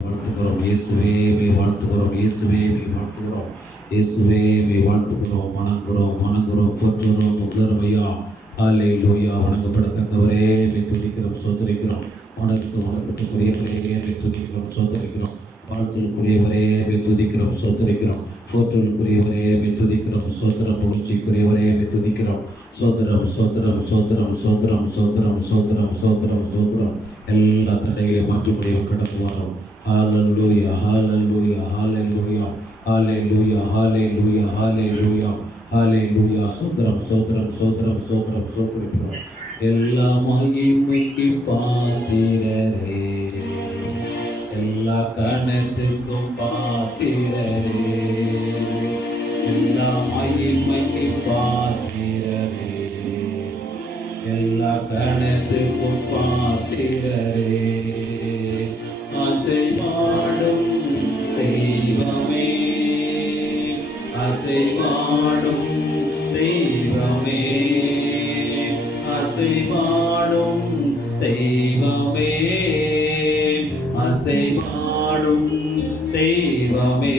வாழ்த்துகிறோம் இயேசுவே, வாழ்த்துகிறோம் இயேசுவே, வாழ்த்துகிறோம் இயேசுவே, வாழ்த்துகிறோம், வணங்குகிறோம், போற்றுகிறோம், உங்களையா ஹல்லேலூயா. வணங்கப்படத்தக்கவரே, துதிக்கிறோம், சோதரிக்கிறோம். வணக்கத்துக்குரியவரே, துதிக்கிறோம், சோதரிக்கிறோம். வாழ்த்துக்குரியவரே, துதிக்கிறோம், சோதரிக்கிறோம். போற்றுதலுக்குரியவரே, துதிக்கிறோம், சோத்திரம். புகழ்ச்சிக்குரியவரே, துதிக்கிறோம், சோத்திரம், சோத்திரம், சோத்திரம், சோத்திரம், சோத்திரம், சோத்திரம், சோத்திரம், சோத்திரம். எல்லா தடைகளையும் மாற்றக்கூடிய கடந்து வரோம். ஹல்லேலூயா, ஹல்லேலூயா, ஹல்லேலூயா, ஹல்லேலூயா, ஹல்லேலூயா, ஹல்லேலூயா, ஹல்லேலூயா. சோத்திரம், சோத்திரம், சோத்திரம், சோத்திரம், சோத்திரிக்கிறோம். எல்லா மகிமைக்கு பாத்திரரே, எல்லா கணத்துக்கும் பாத்திரரே, எல்லா மகிமைக்கு பாத்திரரே, எல்லா கணத்துக்கும் பாத்திரரே. அசைவாடும் தெய்வமே, அசைவாடும் தெய்வமே, அசைவாடும் தெய்வமே, அசைவாடும் தெய்வமே.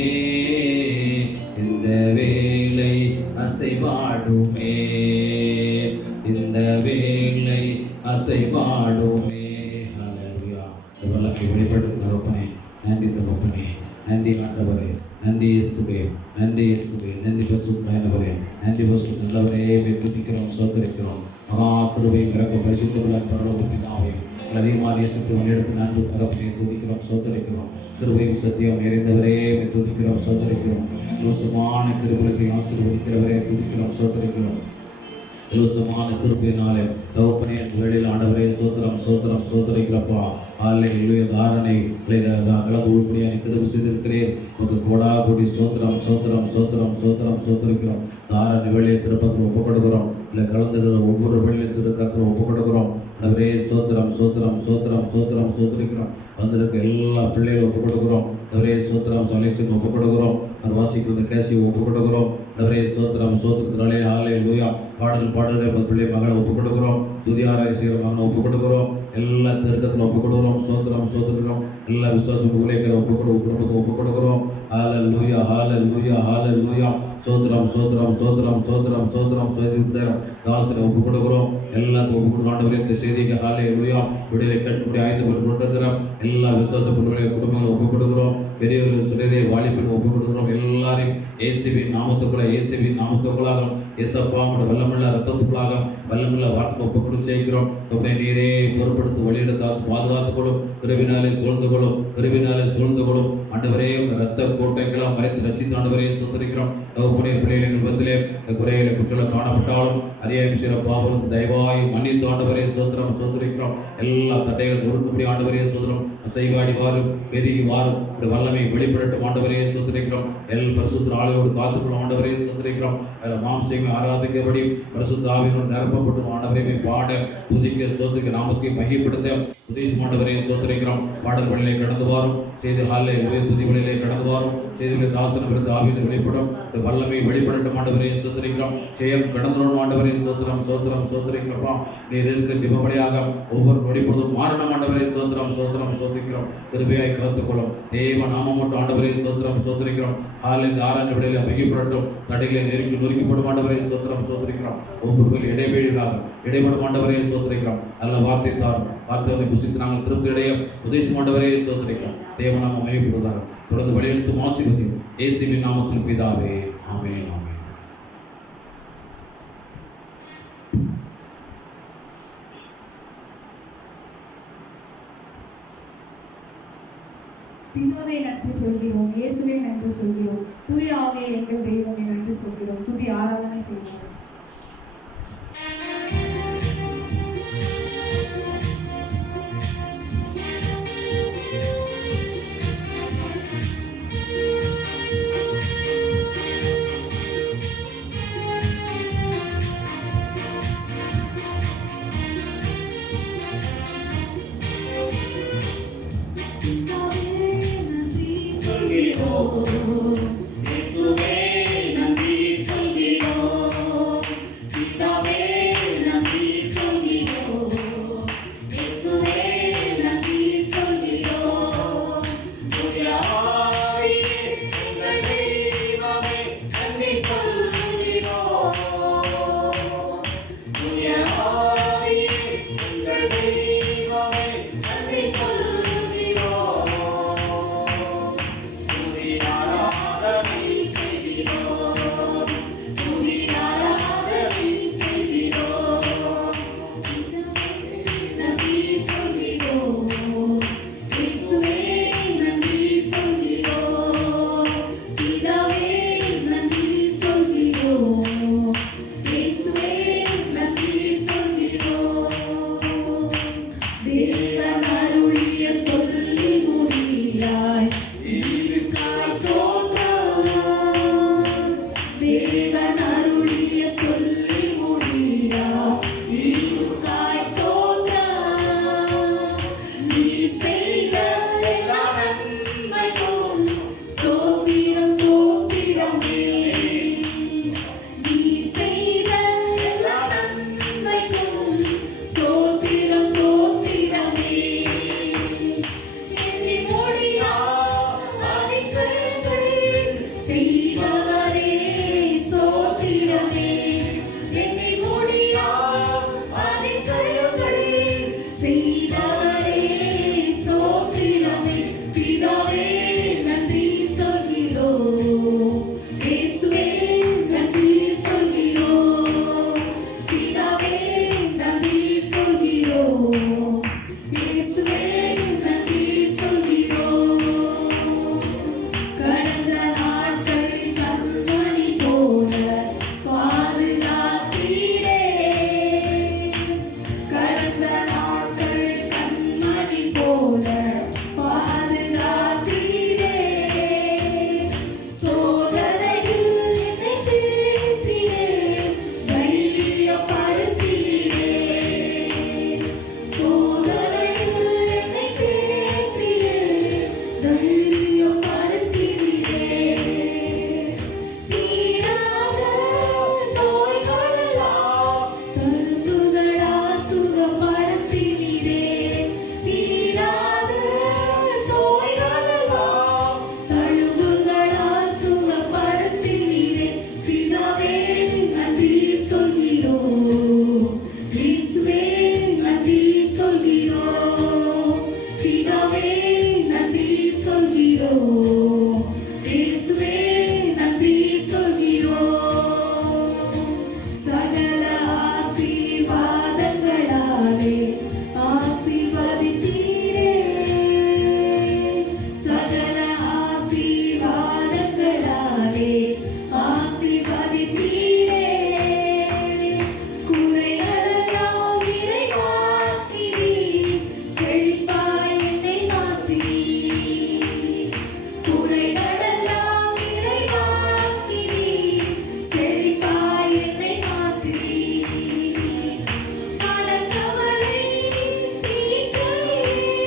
இந்த வேளை அசைவாடுமே, இந்த வேளை அசைவாடுமே. ஹல்லேலூயா. வல்லமை வெளிப்படும் தகப்பனே, நன்றி தகப்பனே, நன்றி ஆண்டவரே, நன்றி இயேசுவே, நன்றி இயேசுவே, நன்றி பரிசுத்தமானவரே, நன்றி பரிசுத்த நல்லவரே. துதிக்கிறோம், சோதரிக்கிறோம். மகா கிருபை இறக்க பரிசுத்தமுள்ள பரலோக பிதாவே, அதிகமாக நேசித்து முன்னெடுத்து நன்றி தகப்பனே, துதிக்கிறோம், சோதரிக்கிறோம். கிருபையும் சத்தியம் நிறைந்தவரே, துதிக்கிறோம், சோதரிக்கிறோம். இலவசமான கிருபையை ஆசீர்வதிக்கிறவரே, துதிக்கிறோம், சோதரிக்கிறோம். இலவசமான கிருபையினாலே தகப்பனே, வேளையில் ஆண்டவரே, சோத்திரம், சோத்திரம், சோதரிக்கிறப்பா. ஹல்லேலூயா. தாரணை கலந்து உள்படியாக கிருபை செய்திருக்கிறேன். உங்க கோடா கூடி சோத்திரம், சோத்திரம், சோத்திரம், சோத்திரம், சோதரிக்கிறோம். தாரணை வேலையை திருப்பத்தில் ஒப்புக்கொடுக்கிறோம். இல்லை கலந்துகிற ஒவ்வொரு வேலையும் திருக்கத்தில் ஒப்புக்கொடுக்கிறோம். அவரே சோத்திரம், சோத்திரம், சோத்திரம், சோத்திரம், சோதரிக்கிறோம். வந்திருக்க எல்லா பிள்ளைகளும் ஒப்புக்கொடுக்கிறோம். அவரே சோத்திரம், சலேசின் ஒப்புக்கொடுக்கிறோம். அது வாசிக்கிறது கேசி ஒப்புக்கொடுக்கிறோம். அவரே சோத்திரம், சோத்திரத்தினாலே ஹல்லேலூயா. பாடல் பாடுகிற பிள்ளை மகளை ஒப்புக்கொடுக்கிறோம். துதியாரை செய்கிற மகனை ஒப்புக்கொடுக்கிறோம். எல்லா திருக்கத்தில் ஒப்புக்கொடுக்கிறோம். சோத்திரம், சோத்திரம். எல்லா விசுவாசம் உழைக்கிற குடும்பத்தை ஒப்புக்கொடுக்கிறோம். ஹல்லேலூயா, ஹல்லேலூயா, ஹல்லேலூயா. சோத்திரம், சோத்திரம், சோத்திரம், சோத்திரம், சோத்திரம், சோத்திரம். தாசனை ஒப்புக்கொடுக்கிறோம். எல்லாத்துக்கும் ஒப்புக்கொடுக்கிறோம். ஆண்டவரே, இந்த செய்திக்கு ஹல்லேலூயா. விடுதலை கட்டுப்படி ஆய்ந்து கொண்டிருக்கிறோம். எல்லா விசுவாச குடும்பங்களை ஒப்புக்கொடுக்கிறோம். பெரியவர்கள் சிறையை வாலிப்பின் ஒப்புக்கொடுக்கிறோம். எல்லாரையும் இயேசுவின் நாமத்துக்குள்ள, இயேசுவின் நாமத்துக்குள்ளாக, இயேசப்பாவோட வல்லமுள்ள ரத்தத்துக்குள்ளாக, வல்லமுள்ள வார்த்தை ஒப்புக்கொடு செய்கிறோம். நீரே பொறுப்படுத்தி வழியிடத்தா பாதுகாத்துக்கொள்ளும். கிருபினாலே சூழ்ந்துகொள்ளும், கிருபினாலே சூழ்ந்துகொள்ளும். ஆண்டவரே, ரத்த கோட்டைகளாக மறைத்து ரசித்து ஆண்டவரே சுத்தரிக்கிறோம். தகப்பனே, பிள்ளைகளின் விபத்திலே குறையில குற்றல காணப்பட்டாலும் அறியாமை சிற பாவம் தயவாய் மன்னித்து ஆண்டவரே சோத்திரம், சோதரிக்கிறோம். எல்லா தட்டைகளும் ஒருக்கும்படி ஆண்டவரே சோதரம். அசைவாடி வாரும், பெருகி வாரும். வல்லமை வெளிப்படட்டும் ஆண்டவரே சோதரிக்கிறோம். பரிசுத்த ஆளுவோடு காத்துக்கொள்ளும் ஆண்டவரே சோதரிக்கிறோம். மாம்சமே ஆராதிக்கபடி பரிசுத்த ஆவியோடு நிரப்பப்பட்டும் ஆண்டவரே பாட துதிக்க சோதரிக்க நாமத்தை மகிப்படுத்த உதேசம் ஆண்டவரே சோதரிக்கிறோம். பாடல் வழியிலே கடந்து வாரும், செய்து ஹாலே துதி வழியிலே கடந்து வாரும். செய்திகளை தாசனம் இருந்து ஆவியில் வெளிப்படும். வல்லமை வெளிப்படட்டும் ஆண்டவரே சோதரிக்கிறோம். செயல் கடந்துடும் ஆண்டவரே சோத்திரம், சோத்திரம், சோதரிக்கிறப்பா. நீர் இருக்க ஜெபப்படியாக ஒவ்வொரு நொடிப்பொழுதும் மாறணும் ஆண்டவரே சோத்திரம், சோத்திரம், சோதரிக்கிறோம். கிருபையாய் காத்துக்கொள்ளும். தேவ நாமம் மட்டும் ஆண்டவரே சோத்திரம், சோதரிக்கிறோம். இந்த ஆராய்ச்சி விடையில மிகப்படட்டும். தடைகளை நொறுக்கப்படும் ஆண்டவரே சோத்திரம், சோதரிக்கிறோம். ஒவ்வொரு இடைவெளியாக இடைப்படும் ஆண்டவரே சோதரிக்கிறோம். நல்ல வார்த்தை தாரும். வார்த்தைகளை புசித்து நாங்கள் திருப்தி இடைய உதேசம் ஆண்டவரே சோதரிக்கிறோம். தேவநாமம் மகிமைப்படுவதாக தொடர்ந்து வழியெடுத்தும் ஆசீர்வதியும் இயேசுவின் நாமத்தில் பிதாவே, ஆமென், ஆமென். பிதாவே நன்றி சொல்கிறோம், இயேசுவே நன்றி சொல்கிறோம், தூய ஆவியே எங்கள் தெய்வமே நன்றி சொல்கிறோம். துதி ஆராதனை செய்கிறோம். முடியாய் இருக்காய் தோன்றாய் தேவன் அருளிய சொல்லி முடியாய் இருக்காய் தோன்றாய் நீ செய்த எல்லா நன்மைக்கும் ஸ்தோத்திரம் ஸ்தோத்திரமே நீ செய்த எல்லா நன்மைக்கும் ஸ்தோத்திரம் ஸ்தோத்திரமே எண்ணி முடியா அதிசயங்கள் செய்தவரே ஸ்தோத்திரமே எண்ணி முடியா அதிசயங்கள் செய்தவரே ஸ்தோத்திரமே பிதாவே நன்றி சொல்கிறோம் இயேசுவே நன்றி சொல்கிறோம் பிதாவே நன்றி சொல்கிறோம் இயேசுவே நன்றி சொல்கிறோம் கடந்த நாட்கள் கண்மணி போல பாதுகாத்தீரே கடந்த நாட்கள் கண்மணி போல பாதுகாத்தீரே சோதனையில் என்னை தேற்றியே தைரியப்படுத்தினீரே சோதனையில் என்னை தேற்றியே தைரியப்படுத்தினீரே தீராத நோய்களெல்லாம் தழும்புகளா சுகப்படுத்தினீரே தீராத நோய்களெல்லாம் தழும்புகளா சுகப்படுத்தினீரே பிதாவே நன்றி சொல்கிறோம் இயேசுவே நன்றி சொல்கிறோம் பிதாவே நன்றி சொல்கிறோம் இயேசுவே நன்றி சொல்கிறோம் சகல ஆசீர்வாதங்களாலே ஆசீர்வதித்தீரே சகல ஆசீர்வாதங்களாலே ஆசீர்வதித்தீரே குறைகளெல்லாம் நிறைவாக்கினீர் செழிப்பாய் என்னை மாற்றினீர் குறைகளெல்லாம் நிறைவாக்கினீர் செழிப்பாய் என்னை மாற்றினீர் மனக்கவலை தீர்த்தீரே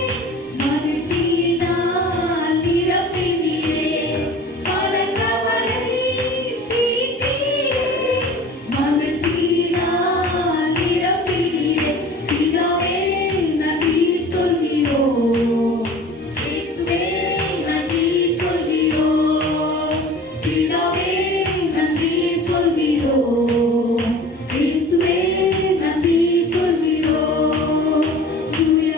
மகிழ்ச்சியினால் நிரப்பினீரே மனக்கவலை தீர்த்தீரே மகிழ்ச்சியினால் நிரப்பினீரே பிதாவே நன்றி சொல்கிறோம் இயேசுவே நன்றி சொல்கிறோம் பிதாவே நன்றி சொல்கிறோம் இயேசுவே நன்றி சொல்கிறோம் தூய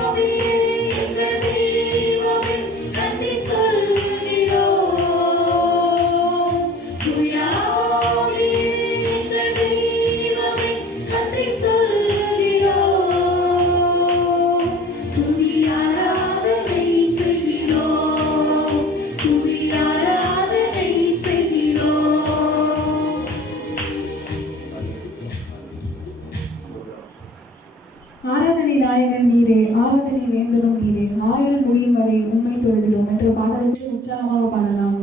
ஆவியே எங்கள் தெய்வமே நன்றி சொல்கிறோம் தூய ஆவியே எங்கள் தெய்வமே நன்றி சொல்கிறோம் துதி ஆராதனை செய்கிறோம் துதி ஆராதனை செய்கிறோம் ஆராதனை நாயகன் நீரே ஆராதனை வேந்தரும் நீரே ஆயுள் முடியும் வரை உண்மை தொழுகிறோம் என்ற பாடலுக்கு உற்சாகமாக பாடலாம்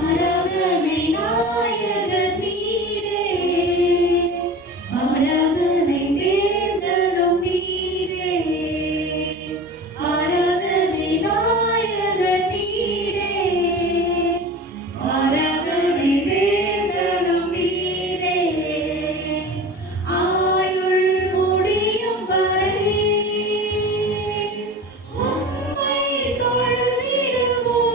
ஆராதனை நாயகன் நீரே ஆராதனை வேந்தரும் நீரே ஆராதனை நாயகன் நீரே ஆராதனை வேந்தரும் நீரே ஆயுள் முடியும் வரை உம்மை தொழுதிடுவோம்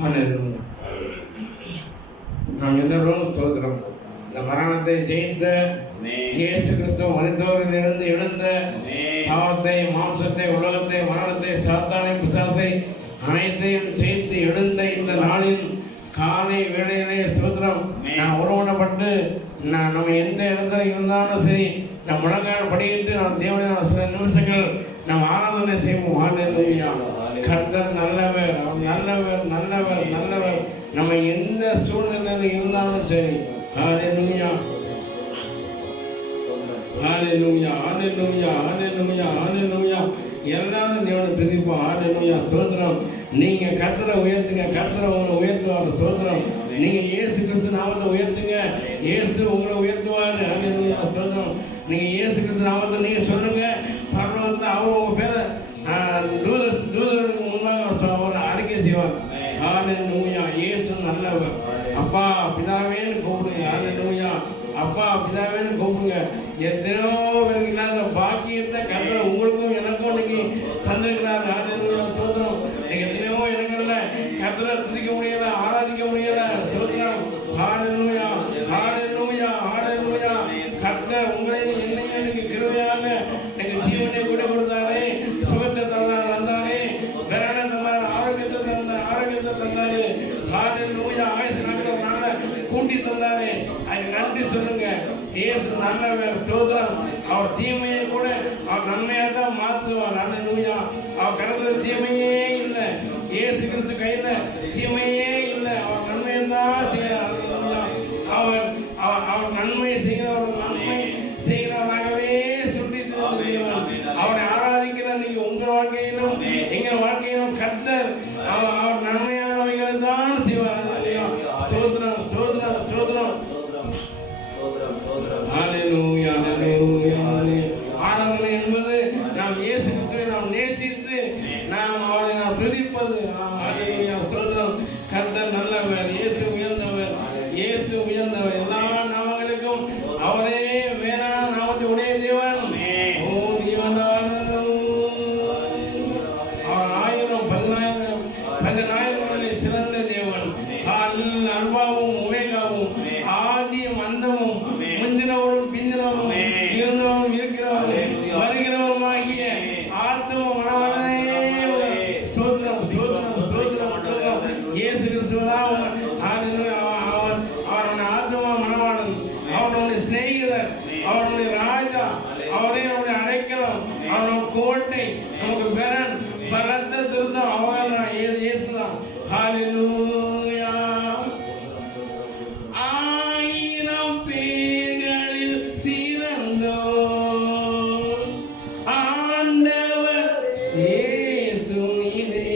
ஹல்லேலூயா. நாம் எல்லோரும் ஸ்தோத்திரம். இந்த மரணத்தை ஜெயித்த இயேசு கிறிஸ்து மரித்தோரிலிருந்து எழுந்த பாவத்தை, மாம்சத்தை, உலகத்தை, மரணத்தை, சாத்தானை, பிசாசை அனைத்தையும் ஜெயித்து எழுந்த இந்த நாளில் காலை வேளையிலே ஸ்தோத்திரம். நான் உருவனப்பட்டு நம்ம எந்த இடத்துல இருந்தாலும் சரி, நம் முழங்கால் படியிட்டு நாம் தேவனை சில நிமிஷங்கள் நாம் ஆராதனை செய்வோம். ஹல்லேலூயா. கர்த்தர் நல்லவர், அவர் நல்லவர், நல்லவர், நல்லவர். நம்ம எந்த சூழ்நிலையில் இருந்தாலும் சரி. ஹல்லேலூயா, ஹல்லேலூயா, ஹல்லேலூயா, ஹல்லேலூயா, ஹல்லேலூயா. எல்லாரும் தேவனை துதிப்போம். ஹல்லேலூயா, ஸ்தோத்திரம். நீங்க கர்த்தரை உயர்த்துங்க, கர்த்தரை உங்களை உயர்த்துவார். ஸ்தோத்திரம். நீங்க இயேசு கிறிஸ்து நாமத்தை உயர்த்துங்க, இயேசு உங்களை உயர்த்துவார். ஹல்லேலூயா, ஸ்தோத்திரம். நீங்க இயேசு கிறிஸ்து நாமத்தை நீங்க சொல்லுங்க, பரலோகத்தில் அவர் உங்க பேரை தூதருக்கு முன்பாக அவர் அறிக்கை செய்வார். ஹல்லேலூயா. இயேசு நல்லவர். அப்பா பிதாவேன்னு கூப்பிடுங்க. ஹல்லேலூயா. அப்பா பிதாவேன்னு கூப்பிடுங்க. எத்தனையோ பேருக்கு இல்லாத பாக்கியத்தை கர்த்தர் உங்களுக்கும் எனக்கும் இன்னைக்கு தந்திருக்கிறார். ஹல்லேலூயா, ஸ்தோத்திரம். நீங்க எத்தனையோ இடங்கள்ல கர்த்தரை துதிக்க முடியல, ஆராதிக்க முடியல. ஸ்தோத்திரம். ஹல்லேலூயா, ஹல்லேலூயா, ஹல்லேலூயா. கர்த்தர் உங்களையும் என்னையும் எனக்கு கிருபையாக எனக்கு ஜீவனை கூட கொடுத்தாரே, சுகத்தை தந்தாரே, கரணை தந்தாரு, ஆரோக்கியத்தை தந்தாரு. ஹல்லேலூயா. ஆயுசு நாட்கள் நாள கூட்டி தந்தாரே, அதுக்கு நன்றி சொல்லுங்க. இயேசு நல்லவர். ஸ்தோத்திரம். அவர் தீமையை கூட அவர் நன்மையாக தான் மாற்றுவார். ஹல்லேலூயா. அவர் கருத்துல தீமையே இல்லை. இயேசு கிறிஸ்து கையில தீமையே இல்லை. அவர் நன்மையை தான் செய்கிறார். ஹல்லேலூயா. அவர் நன்மை செய்கிறவர், நன்மை செய்கிறவராகவே சுட்டி திருந்த தேவன். அவரை ஆராதிக்கிற நீங்க உங்க வாழ்க்கையிலும் எங்கள் வாழ்க்கையிலும் கர்த்தர் அவர் நன்மையானவைகளை தான் செய்வார். ஸ்தோத்திரம், ஸ்தோத்திரம், ஸ்தோத்திரம். ஹல்லேலூயா, ஹல்லேலூயா. ஆராதனை என்பது நாம் இயேசு கிறிஸ்துவை நாம் நேசித்து நாம் அவரை நாம் துதிப்பது. ஹல்லேலூயா, ஸ்தோத்திரம். கர்த்தர் நல்லவர், இயேசு உயர்ந்தவர், இயேசு உயர்ந்தவர். எல்லா நாமங்களுக்கும் அவரே மேலான நாமத்தை உடைய தேவன். ஓ தேவனான அவர் 1000 10,000 சிறந்த தேவன். அல்பாவும் உமேகாவும், ஆதியும் அந்தமும், முந்தினவரும் பிந்தினவரும், இருந்தவரும் இருக்கிறவரும், வருகிறவருமாகிய ஆத்ம மனவனே. ஸ்தோத்திரம், ஸ்தோத்திரம், ஸ்தோத்திரம், ஸ்தோத்திரம். இயேசு கிறிஸ்துவதான் அவருடைய ஆத்மா மனவாளன், அவனுடைய சிநேகிதர், அவனுடைய ராஜா, அவரே நம்முடைய அடைக்கலம், அவனுடைய கோட்டை, நமக்கு பெறன், பலத்த திருத்தம். அவன் இயேசுதான். ஹல்லேலூயா. 1000 பேர்களில் சிறந்தோர் ஆண்டவர் இயேசு நீரே.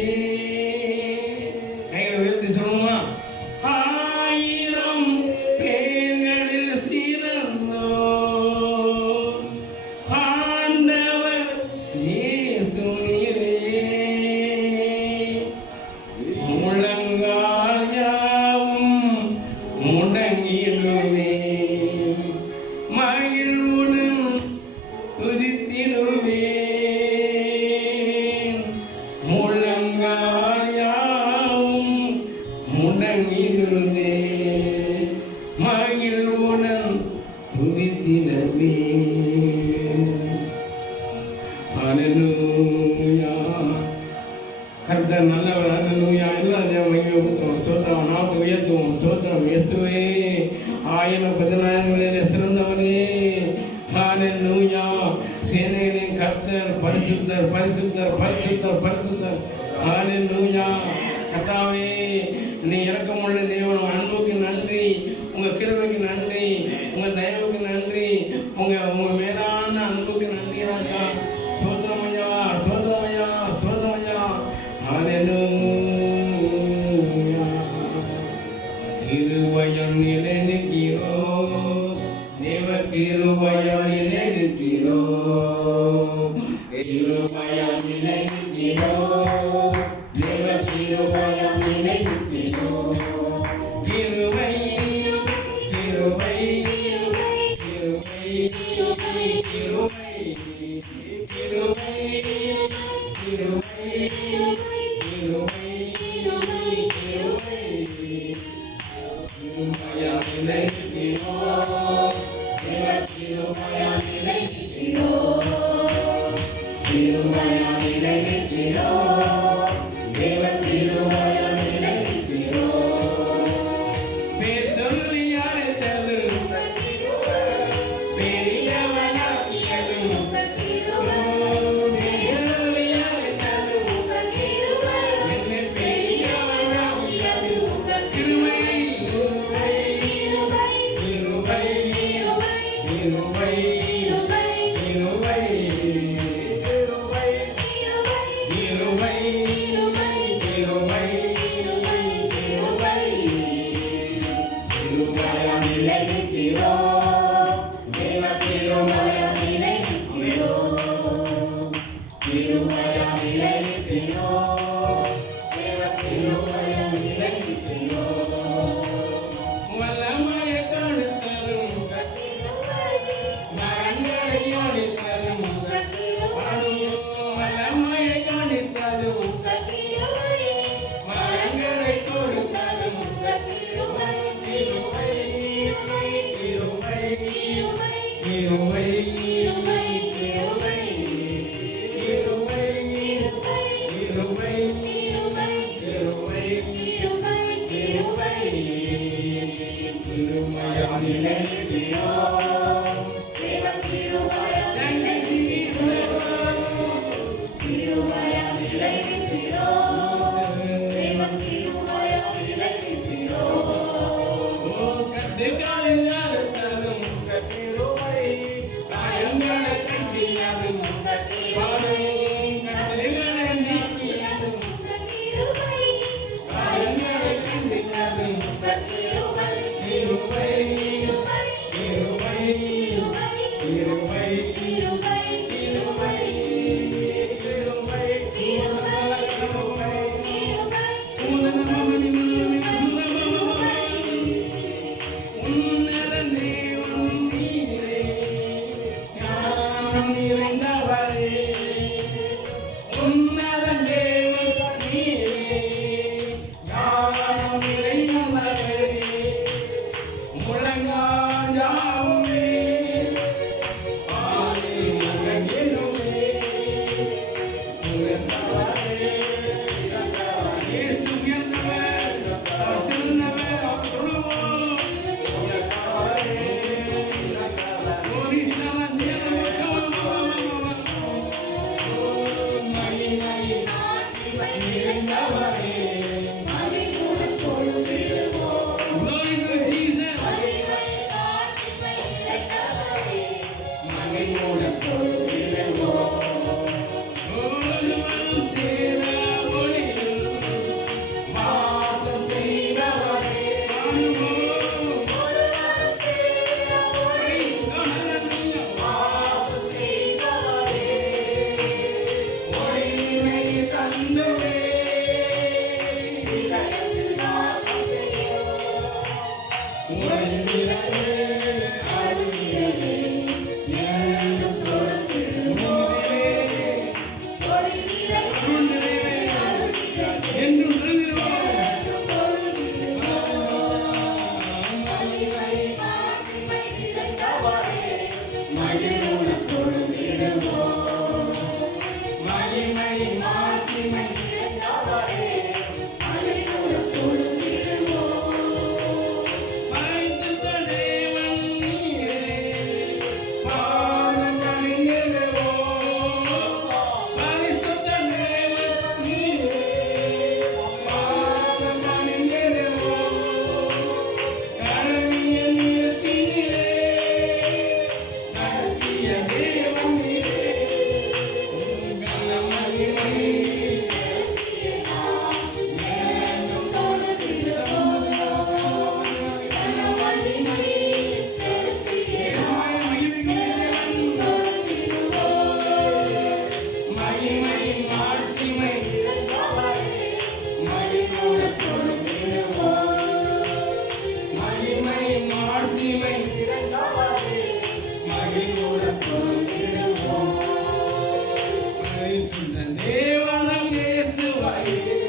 கைகளை உயர்த்தி சொல்லுமா? 1000 பேர்களில் சிறந்தோர் ஆண்டவர் இயேசு நீரே. முழங்கால் யாவும் முடங்கிடுவே, மகிழ்வுடன் துதித்திடுவேன். முழங்கால் யாவும் முடங்கிடுவே, மகிழ்வுடன் துதித்திடுவேன். ஹல்லேலூயா. கர்த்தர் நல்லவர். ஹல்லேலூயா. எல்லாம் ஸ்தோத்திரம். நாமத்தை உயர்த்துவோம். ஸ்தோத்திரம். இயேசுவே 1000 10,000 சிறந்தவரே. ஹல்லேலூயா. சேனைகளின் கர்த்தர் பரிசுத்தர், பரிசுத்தர், பரிசுத்தர், பரிசுத்தர். ஹல்லேலூயா. கர்த்தாவே, நீ இரக்கமுள்ள தேவன், அன்புக்கு நன்றி, உங்க கிருபைக்கு நன்றி, உங்க தயவுக்கு நன்றி, உங்க மேலான அன்புக்கு நன்றி. ராஜா ஸ்தோத்திரமையா, ஸ்தோத்திரமையா, ஸ்தோத்திரமையா. ஹல்லேலூயா. கிருபையால் நிலைநிற்கிறோம், தேவ கிருபையால் நிலைநிற்கிறோம், கிருபையால் நிலைநிற்கிறோம், தேவ கிருபையால் நிலைநிற்கிறோம். கிருபை, கிருபை, கிருபை, கிருபை, கிருபை, கிருபை, கிருபை கிருபை கிருபையால் நிலைத்திருக்கிறோம் தேவ கிருபையால் நிலைத்திருக்கிறோம் கிருபையால் நிலைத்திருக்கிறோம் தேவ கிருபையால் நிலைத்திருக்கிறோம் பேர் சொல்லி அழைத்தது பெரியவனாக்கியது பேர் சொல்லி அழைத்தது என்னை பெரியவனாக்கியது கிருபை கிருபை கிருபை கிருபை கிருபை கிருபை கிருபை கிருபையால் நிலைத்திருக்கிறோம் தேவ கிருபையால் நிலைத்திருக்கிறோம் கிருபையால் நிலைத்திருக்கிறோம் தேவ கிருபையால் நிலைத்திருக்கிறோம் வல்லமையை கொடுத்ததும் மரங்களை அடித்ததும் வல்லமையை அடித்ததும் மரங்களை கொடுத்ததும் கிருபை கிருபை கிருபை கிருபை கிருபை கிருபை கிருபை கிருபையால் நிலைத்திருக்கிறோம் தேவ கிருபையால் நிலைத்திருக்கிறோம் கிருபையால் நிலைத்திருக்கிறோம் தேவ கிருபையால் நிலைத்திருக்கிறோம் ஓ கட்டுகளில் அறுத்ததும் கிருபை காயங்களை கட்டியதும் பாடும் கட்டுகளை நீக்கியதும் காயங்களை கண்டித்ததும் கிருபை கிருபை கிருபை கிருபை உன்னத தேவன் நீரே ஞானம் நிறைந்தவரே உன்னத தேவன் நீரே ஞானம் நிறைந்தவரே முழங்காஞ்சாவுமே ஆதி முழங்கிலுமே உயர்ந்தவரே இயேசு உயர்ந்தவர் அவர் சிறந்தவர் அவர் சொல்லுவோம் ஒரு சமன் நிறைந்தவரே Glory to Jesus. தேவனம் இயேசுவாயே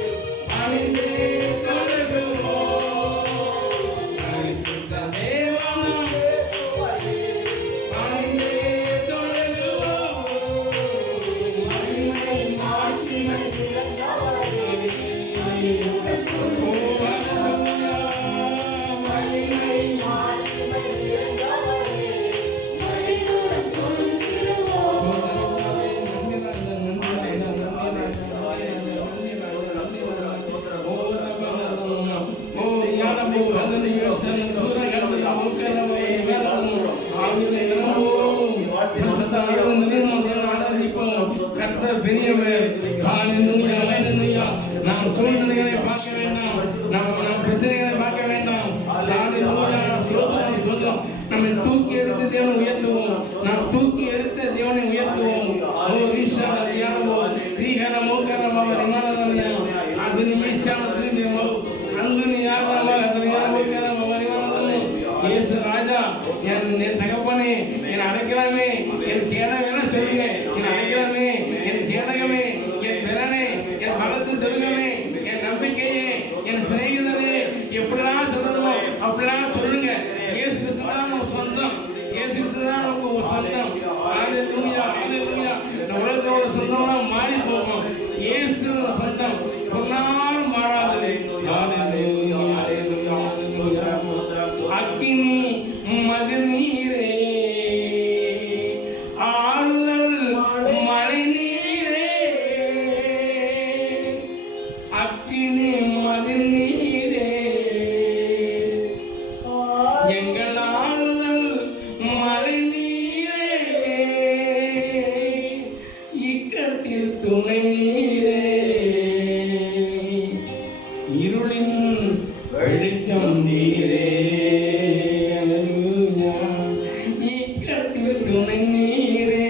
பெரியவர். ஹalleluya ஹalleluya. நாம் சூழ்நிலைகளை பார்க்க வேண்டாம், நாம் பிரச்சனைகளை பார்க்க வேண்டாம். ஹalleluya ஸ்தோத்திரம் ஸ்தோத்திரம். நம்மை தூக்கி எடுத்து தேவனை உயர்த்துவோம், நாம் தூக்கி எடுத்த தேவனை உயர்த்துவோம். ஓ ஈஷா தியானமோ தீகன மோகனமோ ரிமானமோ அதுனி மீஷானது தேவோ அந்துனி யாரமோ அதியானமோ கனமோ ரிமானமோ. இயேசு ராஜா, என் தகப்பனே, என் அடைக்கலமே, என் கேடகமே சொல்லுங்க. என் அடைக்கலமே, என் கேடகமே, என் பெறனே, என் பலத்து துருகமே, என் நம்பிக்கையே, என் சிநேகிதரே, எப்படிலாம் சொல்லணுமோ அப்படிலாம் சொல்லுங்க. இயேசு கிறிஸ்து தான் நம்ம சொந்தம், இயேசு கிறிஸ்து தான் நமக்கு ஒரு சொந்தம். ஹalleluya ஹalleluya. இந்த உலகத்தோட சொந்தம்லாம் மாறி போகும், இயேசு சொந்தம் பொன்னாலும் மாறாது. ஹalleluya ஹalleluya ஹalleluya. அக்கினி மதுநீரே, ஆறுதல் மழை நீரே, அக்கினி மதுநீரே, எங்கள் ஆறுதல் மழை நீரே, இக்கட்டில் துணை நீரே, இருளின் வெளிச்சம் நீரே. ஹalleluya. இக்கட்டில் துணை நீரே,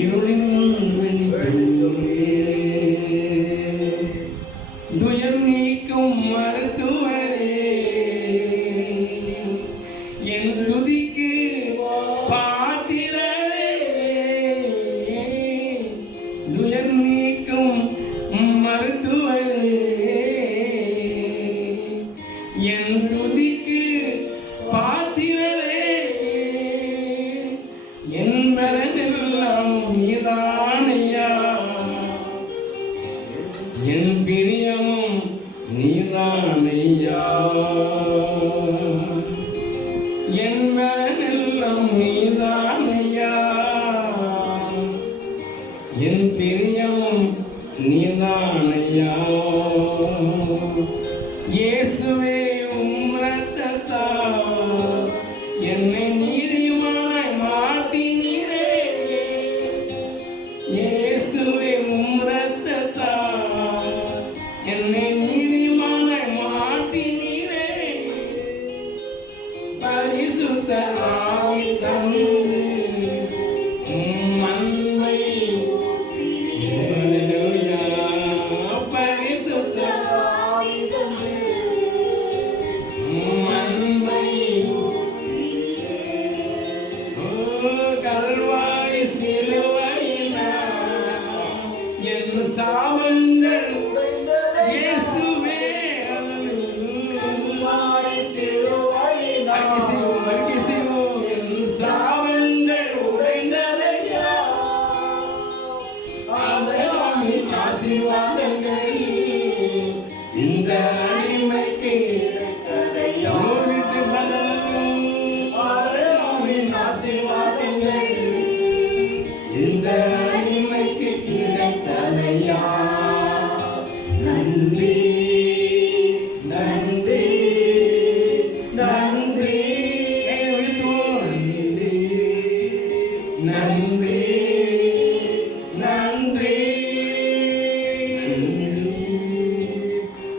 இருளின் வெளிச்சம் நீரே, துயர் நீக்கும் மருத்துவரே, என் துதிக்கு பாத்திரரே, துயர் நீக்கும் மருத்துவரே, என் துதிக்கு பாத்திரரே, என் மனதெல்லாம் நீதானையா, என் பிரியமும் நீதானையா, என் மனதெல்லாம் நீதானையா, என் பிரியமும் நீதானையா. இயேசுவே உம் இரத்தத்தால் என்னை நீதிமானாய் மாற்றினீரே, இயேசுவே உம் இரத்தத்தால் என்னை நீதிமானாய் மாற்றினீரே, பரிசுத்த ஆவி தந்து உம் அன்பை. ஹalleluya. பரிசுத்த ஆவி தந்து உம் அன்பை. ஓ கல்வாரி சிலுவையினால் என் சாபங்கள் இயேசுவே. என் சாபங்கள் உடைந்ததையா, அதனாமின் ஆசீர்வாதங்கள் இந்த அடிமைக்கு ஓடிட்டு பலனும். அதனாமின் ஆசீர்வாதங்கள் இந்த அடிமைக்கு கிடைத்ததையா. நன்றி நன்றி நன்றி. நன்றி நன்றி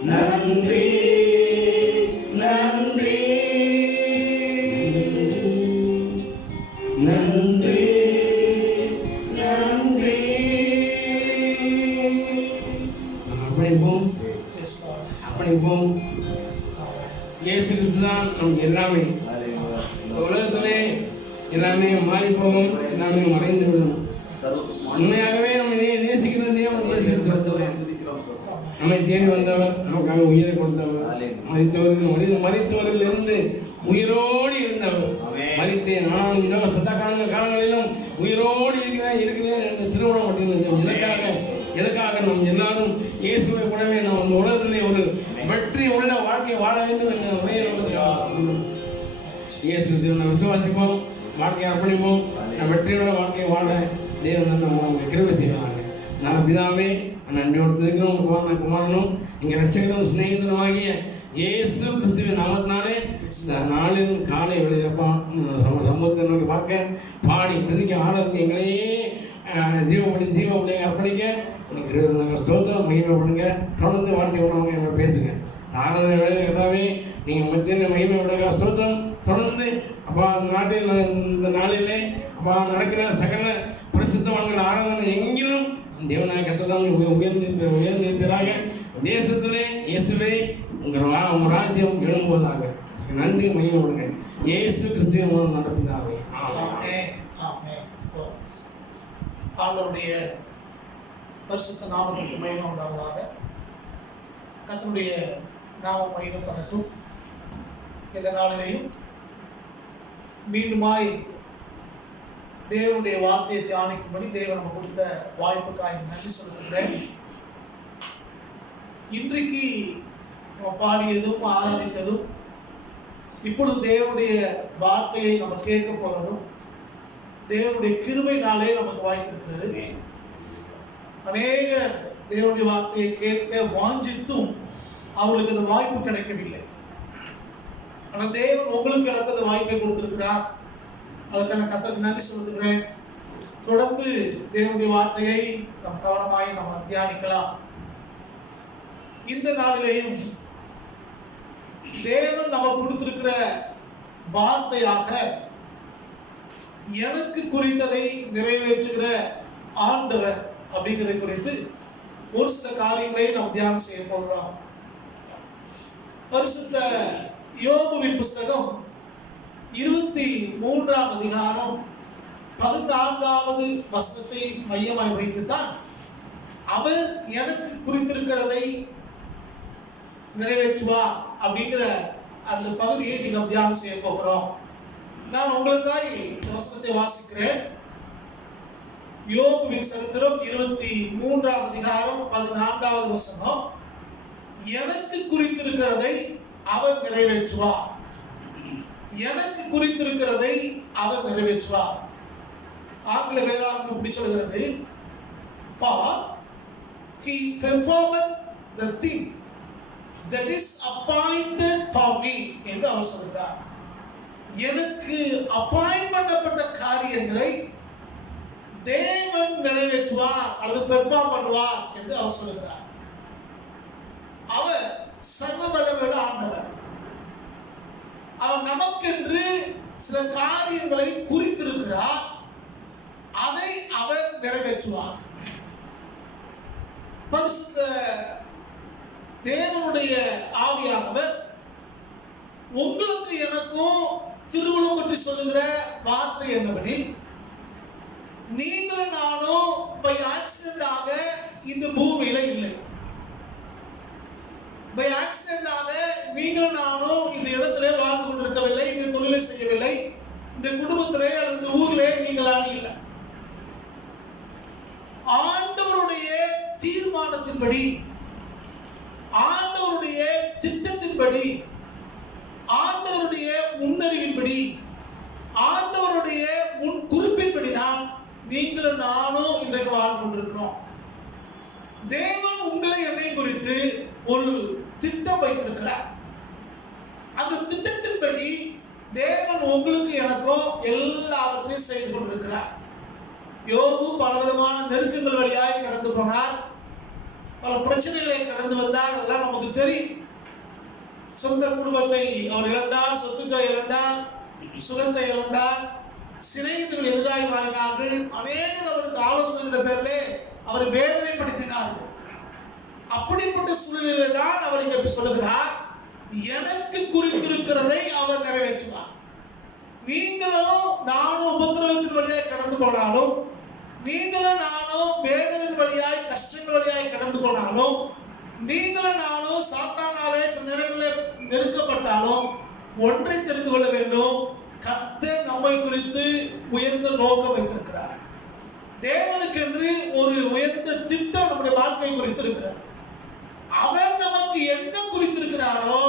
நன்றி நன்றி நன்றி நன்றி. அப்படிப்போம் அப்படிப்போம். இயேசு கிறிஸ்து தான் நமக்கு எல்லாமே. உலகத்திலே எல்லாமே மாறி போகும், எல்லாமே மறைந்து விடும். உண்மையாகவே நம்ம நேசிக்கிற தேவன் நேசிக்கிறவர், நம்மை தேடி வந்தவர், நமக்காக உயிரை கொடுத்தவர், மரித்தவர்களிலிருந்து உயிரோடு இருந்தவர். மரித்தேன் ஆனால் இந்த சத்த காலங்களிலும் உயிரோடு இருக்கிறேன் என்று திருமணம் பட்டிருந்தேன். இதற்காக எதுக்காக நம்ம எல்லாரும் இயேசுவை கூடவே நம்ம இந்த உலகத்திலே ஒரு வெற்றி உள்ள வாழ்க்கை வாழ வேண்டும் என்ற ஒரே நோக்கத்துக்காக இயேசு தேவனை விசுவாசிப்போம், வாழ்க்கையை அர்ப்பணிப்போம், வெற்றியோட வாழ்க்கையை வாழ தேவன் நம்ம கிருபை செய்வாங்க. நல்ல பிதாவே, நன்றியோடு இருக்கிறோம். குமாரனும் இங்கே ரட்சகரும் சிநேகிதனுமாகிய இயேசு கிறிஸ்துவின் நாமத்தினாலே இந்த நாளின் காலை வெளியப்பா சமூகத்தை நோக்கி பார்க்க பாடி துதிக்க ஆராதிக்க எங்களையே ஜீவபடியை அர்ப்பணிக்க உங்களுக்கு ஸ்தோத்திரம் மகிமைப்படுங்க. தொடர்ந்து வாழ்க்கை உள்ளவங்க எங்களை பேசுங்க. ஆராதனை வேலை எல்லாமே நீங்கள் மத்திய மகிமை விடுங்க. ஸ்தோத்திரம் தொடர்ந்து அப்பா நாட்டில் இந்த நாளிலே அப்பா நடக்கிற சகல பரிசுத்தவான்கள் ஆராதனை எங்கிலும் தேவனாக கத்ததான் உயர்ந்திருப்பதாக தேசத்திலே இயேசுவே உங்கள் ராஜ்யம் எழும்புவதாக. நன்றி மகிமை விடுங்க. இயேசு கிறிஸ்துவின் மூலம் நடப்பிதாவே. ஆண்டவருடைய பரிசுத்த நாமத்திற்கு மகிமை உண்டாவதாக. கர்த்தருடைய நாமம் மகிமை பண்ணட்டும். இந்த நாளிலேயும் மீண்டுமாய் தேவனுடைய வார்த்தையை தியானிக்கும்படி தேவன் நம்ம கொடுத்த வாய்ப்புக்காக நன்றி சொல்லுகிறேன். இன்றைக்கு நம்ம பாடியதும் ஆராதித்ததும் இப்பொழுது தேவனுடைய வார்த்தையை நம்ம கேட்க போறதும் தேவனுடைய கிருபையினாலே நமக்கு வாய்த்திருக்கிறது. அநேக தேவனுடைய வார்த்தையை கேட்க வாஞ்சித்தும் அவர்களுக்கு அந்த வாய்ப்பு கிடைக்கவில்லை. ஆனால் தேவன் உங்களுக்கு எனக்கு அந்த வாய்ப்பை கொடுத்திருக்கிறார். அதற்கான கர்த்தருக்கு நன்றி சொல்லுகிறேன். தொடர்ந்து தேவனுடைய வார்த்தையை நம் கவனமாய் நம்ம தியானிக்கலாம். இந்த நாளிலேயும் தேவன் நமக்கு கொடுத்திருக்கிற வார்த்தையாக எனக்கு குறித்ததை நிறைவேற்றுகிற ஆண்டவர் அப்படிங்கிறதை குறித்து ஒரு சில காரியங்களை நாம் தியானம் செய்ய போகிறோம். பரிசுத்த யோபுவின் புஸ்தகம் 23ஆம் அதிகாரம் 14வது வசனத்தை மையமாய் வைத்துத்தான் அவர் எனக்கு குறித்திருக்கிறதை நிறைவேற்றுவார் அப்படிங்கிற அந்த பகுதியை நீங்கள் தியானம் செய்ய போகிறோம். நான் உங்களுக்காக இந்த வசனத்தை வாசிக்கிறேன். யோபுவின் சரித்திரம் 23ஆம் அதிகாரம் 14வது வசனம். எனக்கு குறித்திருக்கிறதை அவர் நிறைவேற்றுவார். எனக்கு குறித்திருக்கிறதை அவர் நிறைவேற்றுவார். ஆங்கில வேதாகமம் இப்படி சொல்கிறது, for he performeth the thing that is appointed for me என்று அவர் சொல்கிறார். எனக்கு அப்பாயின்ட் பண்ணப்பட்ட காரியங்களை தேவன் நிறைவேற்றுவார் அல்லது பெர்ஃபார்ம் பண்ணுவார் என்று அவர் சொல்கிறார். அவர் சர்வ வல்லமையுள்ள ஆண்டவர். அவர் நமக்கென்று சில காரியங்களை குறித்திருக்கிறார். அதை அவர் நிறைவேற்றுவார். பரிசுத்த தேவனுடைய ஆவியானவர் உங்களுக்கு எனக்கும் திருவுளம் பற்றி சொல்லுகிற வார்த்தை என்னவெனில், நீங்களும் நானும் பை ஆக்சிடென்டாக இந்த பூமியில இல்லை. பை ஆக்சிடென்டாக நீங்களும் நானும் இந்த இடத்துல வாழ்ந்து கொண்டிருக்கவில்லை, இந்த தொழிலை செய்யவில்லை, இந்த குடும்பத்திலே அல்லது இந்த ஊரிலே நீங்களான இல்லை. ஆண்டவருடைய தீர்மானத்தின்படி, ஆண்டவருடைய திட்டத்தின்படி, ஆண்டவருடைய முன்னறிவின்படி, ஆண்டவருடைய முன் குறிப்பின்படி தான் நீங்களும் நானும் இன்றைக்கு வாழ்ந்து கொண்டிருக்கிறோம். தேவன் உங்களை என்னை குறித்து ஒரு திட்டம் வைத்திருக்கிறார். அந்த திட்டத்தின்படி தேவன் உங்களுக்கு எனக்கும் எல்லாவற்றையும் செய்து கொண்டிருக்கிறார். யோபு பலவிதமான நெருக்கங்கள் வழியாய் கடந்து போனார். பல பிரச்சனைகளை கடந்து வந்தார். அதெல்லாம் நமக்கு தெரியும். சொந்த குடும்பத்தை அவர் இழந்தார், சொத்துக்களை இழந்தார், சுகத்தை இழந்தார், சிநேகிதர்கள் எதிராக மாறினார்கள். அநேகர் அவருக்கு ஆலோசனைங்கிற பேரிலே அவரை வேதனைப்படுத்தினார்கள். அப்படிப்பட்ட சூழ்நிலையில தான் அவர் இங்க சொல்லுகிறார், எனக்கு குறித்திருக்கிறதை அவர் நிறைவேற்றுவார். நீங்களும் நானும் உபத்திரவத்தின் வழியாய் கடந்து போனாலும், நீங்களும் நானும் வேதனையின் வழியாய் கஷ்டங்கள் வழியாய் கடந்து போனாலும், நீங்களும் நானும் சாத்தானாலே சில நேரங்களில் நெருக்கப்பட்டாலும் ஒன்றை தெரிந்து கொள்ள வேண்டும், கர்த்தர் நம்மை குறித்து உயர்ந்த நோக்கம் வைத்திருக்கிறார். தேவனுக்கு தேவனுக்கென்று ஒரு உயர்ந்த திட்டம் நம்முடைய வாழ்க்கை குறித்து இருக்கிறார். அவர் நமக்கு என்ன குறித்திருக்கிறாரோ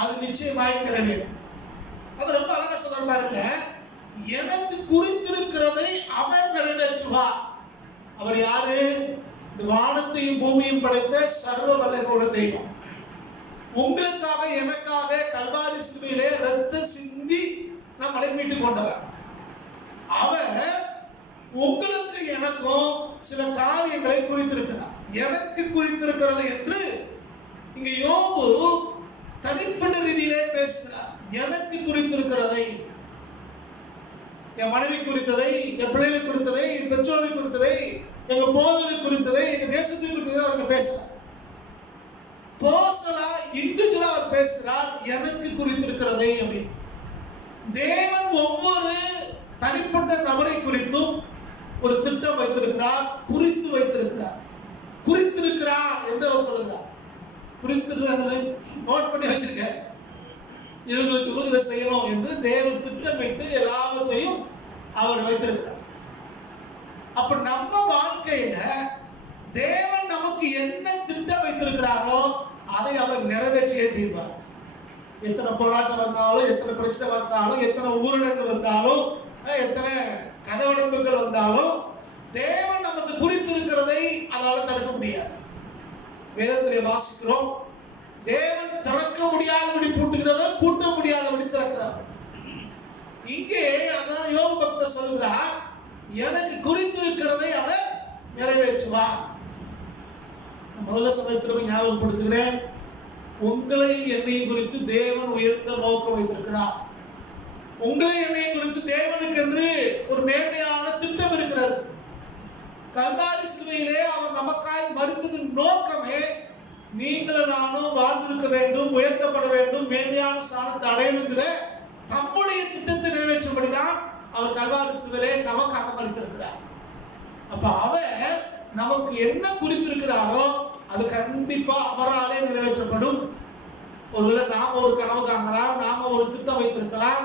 அது நிச்சயமாய் நிறைவேறும். அது ரொம்ப அழகா சொல்ற பாருங்க, எனக்கு குறித்திருக்கிறதை அவர் நிறைவேற்றுவார். அவர் யாரு? இந்த வானத்தையும் பூமியும் படைத்த சர்வ வல்லமையுள்ள தெய்வம். உங்களுக்காக எனக்காக கல்வாரி சிலுவையிலே ரத்தம் சிந்தி நம்மளை மீட்டுக் கொண்டவர். அவர் உங்களுக்கு எனக்கும் சில காரியங்களை குறித்திருக்கிறார். எனக்கு குறித்திருக்கிறது என்று இங்க யோபு தனிப்பட்ட ரீதியிலே பேசுகிறார். எனக்கு குறித்திருக்கிறதை, என் மனைவி குறித்ததை, என் பிள்ளைகளை குறித்ததை, என் பெற்றோரை குறித்ததை, எங்க போதனை குறித்ததை, எங்க தேசத்தை குறித்ததை அவர் பேசுறார். பர்சனலா இண்டிவிஜுவலா அவர் பேசுகிறார், எனக்கு குறித்திருக்கிறதை அப்படின்னு. தேவன் ஒவ்வொரு தனிப்பட்ட நபரை குறித்தும் ஒரு திட்டம் வைத்திருக்கிறார், குறித்து வைத்திருக்கிறார். குறித்திருக்கிறார் என்று அவர் சொல்லுகிறார். குறித்திருக்கிறது நோட் பண்ணி வச்சிருக்க, இவங்களுக்கு இதை செய்யணும் என்று தேவன் திட்டமிட்டு எல்லாவற்றையும் அவர் வைத்திருக்கிறார். அப்ப நம்ம வாழ்க்கையில தேவன் நமக்கு என்ன திட்டம் வைத்திருக்கிறாரோ அதை அவர் நிறைவேற்றியே தீர்வார். எத்தனை போராட்டம் வந்தாலும், எத்தனை பிரச்சனை வந்தாலும், எத்தனை ஊரடங்கு வந்தாலும், எத்தனை கதவடைப்புகள் வந்தாலும் தேவன் நமக்கு குறித்திருக்கிறதை அதால தடுக்க முடியாது. வேதத்திலே வாசிக்கிறோம், தேவன் திறக்க முடியாதபடி பூட்டுகிறவர், பூட்ட முடியாதபடி திறக்கிறவர். இங்கே அதான் யோபு பக்தர் சொல்கிறார், எனக்கு குறித்திருக்கிறதை அவர் நிறைவேற்றுவார். முதல்ல சொன்ன திரும்ப ஞாபகப்படுத்துகிறேன், உங்களை என்னையும் குறித்து தேவன் உயர்ந்த நோக்கம் வைத்திருக்கிறார். உங்களை என்னையும் குறித்து தேவனுக்கு என்று ஒரு மேன்மையான திட்டம் இருக்கிறது. கல்வாரி சிலுவையிலே அவர் நமக்காய் மரித்ததின் நோக்கமே நீங்களும் நானும் வாழ்ந்திருக்க வேண்டும், உயர்த்தப்பட வேண்டும், மேன்மையான ஸ்தானத்தை அடையணுங்கிற தம்முடைய திட்டத்தை நிறைவேற்றும்படிதான் அவர் கல்வாரி சிலுவையிலே நமக்காக மரித்திருக்கிறார். அப்ப அவர் நமக்கு என்ன குறித்திருக்கிறாரோ அது கண்டிப்பா அவராலே நிறைவேற்றப்படும். ஒருவேளை நாம ஒரு கனவு காணலாம், நாம ஒரு திட்டம் வைத்திருக்கலாம்,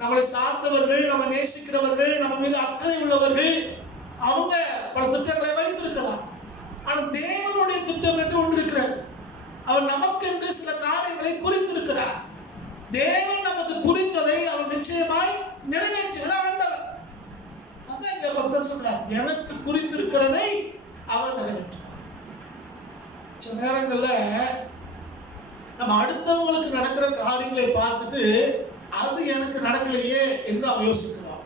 நம்மளை சார்ந்தவர்கள், நம்ம நேசிக்கிறவர்கள், நம்ம மீது அக்கறை உள்ளவர்கள், அவங்க பல திட்டங்களை வைத்திருக்கலாம். ஆனா தேவனுடைய திட்டம் என்று ஒன்று இருக்கிறது. அவர் நமக்கு என்று சில காரியங்களை குறித்திருக்கிறார். தேவன் நமக்கு குறித்ததை அவர் நிச்சயமாய் நிறைவேற்றுகிற ஆண்டவர். அதான் இங்க பக்தர் சொல்றார், எனக்கு குறித்திருக்கிறதை அவர் நிறைவேற்றுவார். சில நேரங்கள்ல நம்ம அடுத்தவங்களுக்கு நடக்கிற காரியங்களை பார்த்துட்டு அது எனக்கு நடக்கலையே என்று அவன் யோசிக்கிறான்.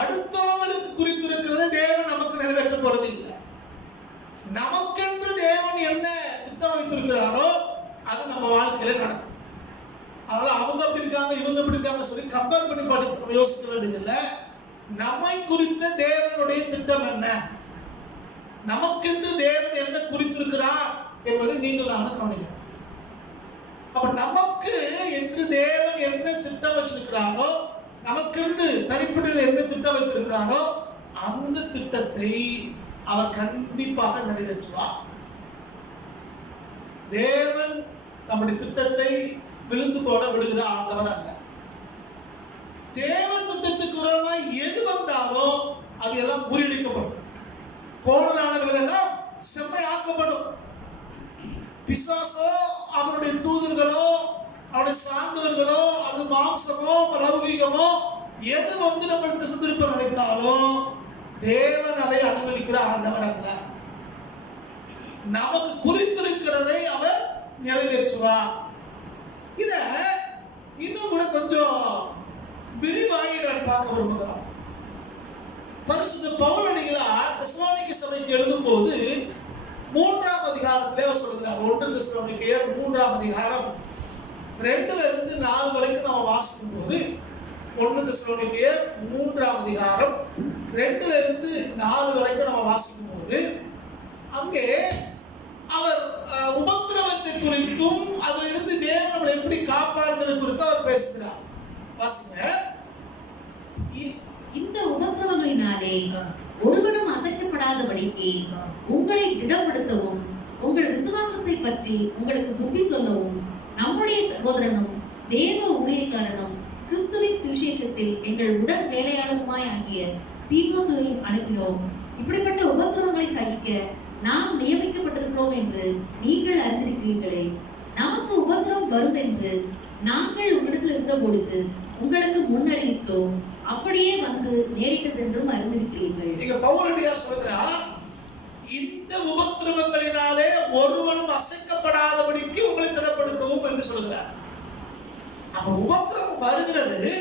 அடுத்தவங்களுக்கு குறித்திருக்கிறதை தேவன் நமக்கு நிறைவேற்ற போறது இல்லை. நமக்கென்று தேவன் என்ன திட்டம் வைத்திருக்கிறாரோ அது நம்ம வாழ்க்கையில நடக்கும். அதனால அவங்க அப்படி இருக்காங்க, இவங்க அப்படி இருக்காங்க சொல்லி கம்பேர் பண்ணி யோசிக்க வேண்டியதில்லை. நம்மை குறித்த தேவனுடைய திட்டம் என்ன, நமக்கென்று தேவன் என்ன குறித்திருக்கிறார் என்பதை நீங்கள் நானும் கவனிக்கணும். அப்ப நமக்கு என்று தேவன் என்ன திட்டம் வச்சிருக்கிறாரோ, நமக்கென்று தனிப்பட்ட என்ன திட்டம் வைத்திருக்கிறாரோ அந்த திட்டத்தை அவர் கண்டிப்பாக நிறைவேற்றுவார். தேவன் நம்முடைய திட்டத்தை விழுந்து போட விடுகிற ஆண்டவர் அல்ல. தேவ திட்டத்துக்கு விரோதமாய் எது வந்தாலோ அது எல்லாம் முறியடிக்கப்படும். கோணலானவர்கள் எல்லாம் செம்மையாக்கப்படும். பிசாசோ அவருடைய தூதர்களோ அவருடைய சார்ந்தவர்களோ அது மாம்சமோ லௌகீகமோ எது வந்து நம்ம திசை திருப்ப நினைத்தாலும் தேவன் அதை அனுமதிக்கிற ஆண்டவர் அல்ல. நமக்கு குறித்திருக்கிறதை அவர் நிறைவேற்றுவார். இத இன்னும் கூட கொஞ்சம் விரிவாகி நான் பார்க்க விரும்புகிறோம். பரிசுத்த பவுலடிகளார் தெசலோனிக்கே சபைக்கு எழுதும் போது 3ஆம் அதிகாரத்திலே அவர் சொல்கிறார். 1 தெசலோனிக்கேயர் 3ஆம் அதிகாரம் 2ல இருந்து 4 வரைக்கும் நம்ம வாசிக்கும் போது 1 தெசலோனிக்கேயர் 3ஆம் அதிகாரம் 2ல இருந்து 4 வரைக்கும் நம்ம வாசிக்கும் போது அங்கே அவர் உபத்திரவத்தை குறித்தும் அதிலிருந்து தேவன் நம்மளை எப்படி காப்பாற்றுவது குறித்து அவர் பேசுகிறார். வாசிங்க. இந்த உபத்திரவங்களினாலே ஒருவனும் அசைக்கப்படாதபடிக்கு உங்களை திடப்படுத்தவும் உங்கள் விசுவாசத்தை பற்றி உங்களுக்கு புத்தி சொல்லவும் நம்முடைய சகோதரனும் தேவ ஊழியக்காரனும் கிறிஸ்துவின் சுவிசேஷத்தில் எங்கள் உடன் வேலையாளருமாய் ஆகிய தீமோத்தேயுவை அனுப்பினோம். இப்படிப்பட்ட உபத்திரவங்களை சகிக்க நாம் நியமிக்கப்பட்டிருக்கிறோம் என்று நீங்கள் அறிந்திருக்கிறீர்களே. நமக்கு உபத்திரவம் வரும் என்று நாங்கள் உங்களிடத்தில் இருந்த பொழுது உங்களுக்கு முன்னறிவித்தோம், அப்படியே வந்து நேரிட்டது என்றும் அறிந்திருக்கிறீர்கள். இங்க பவுலடியார் சொல்கிறார், இந்த உபத்திரவங்களினாலே ஒருவனும் அசைக்கப்படாதபடிக்கு உங்களை திடப்படுத்தவும் என்று சொல்கிறார். அப்ப உபத்திரவம் வருகிறது,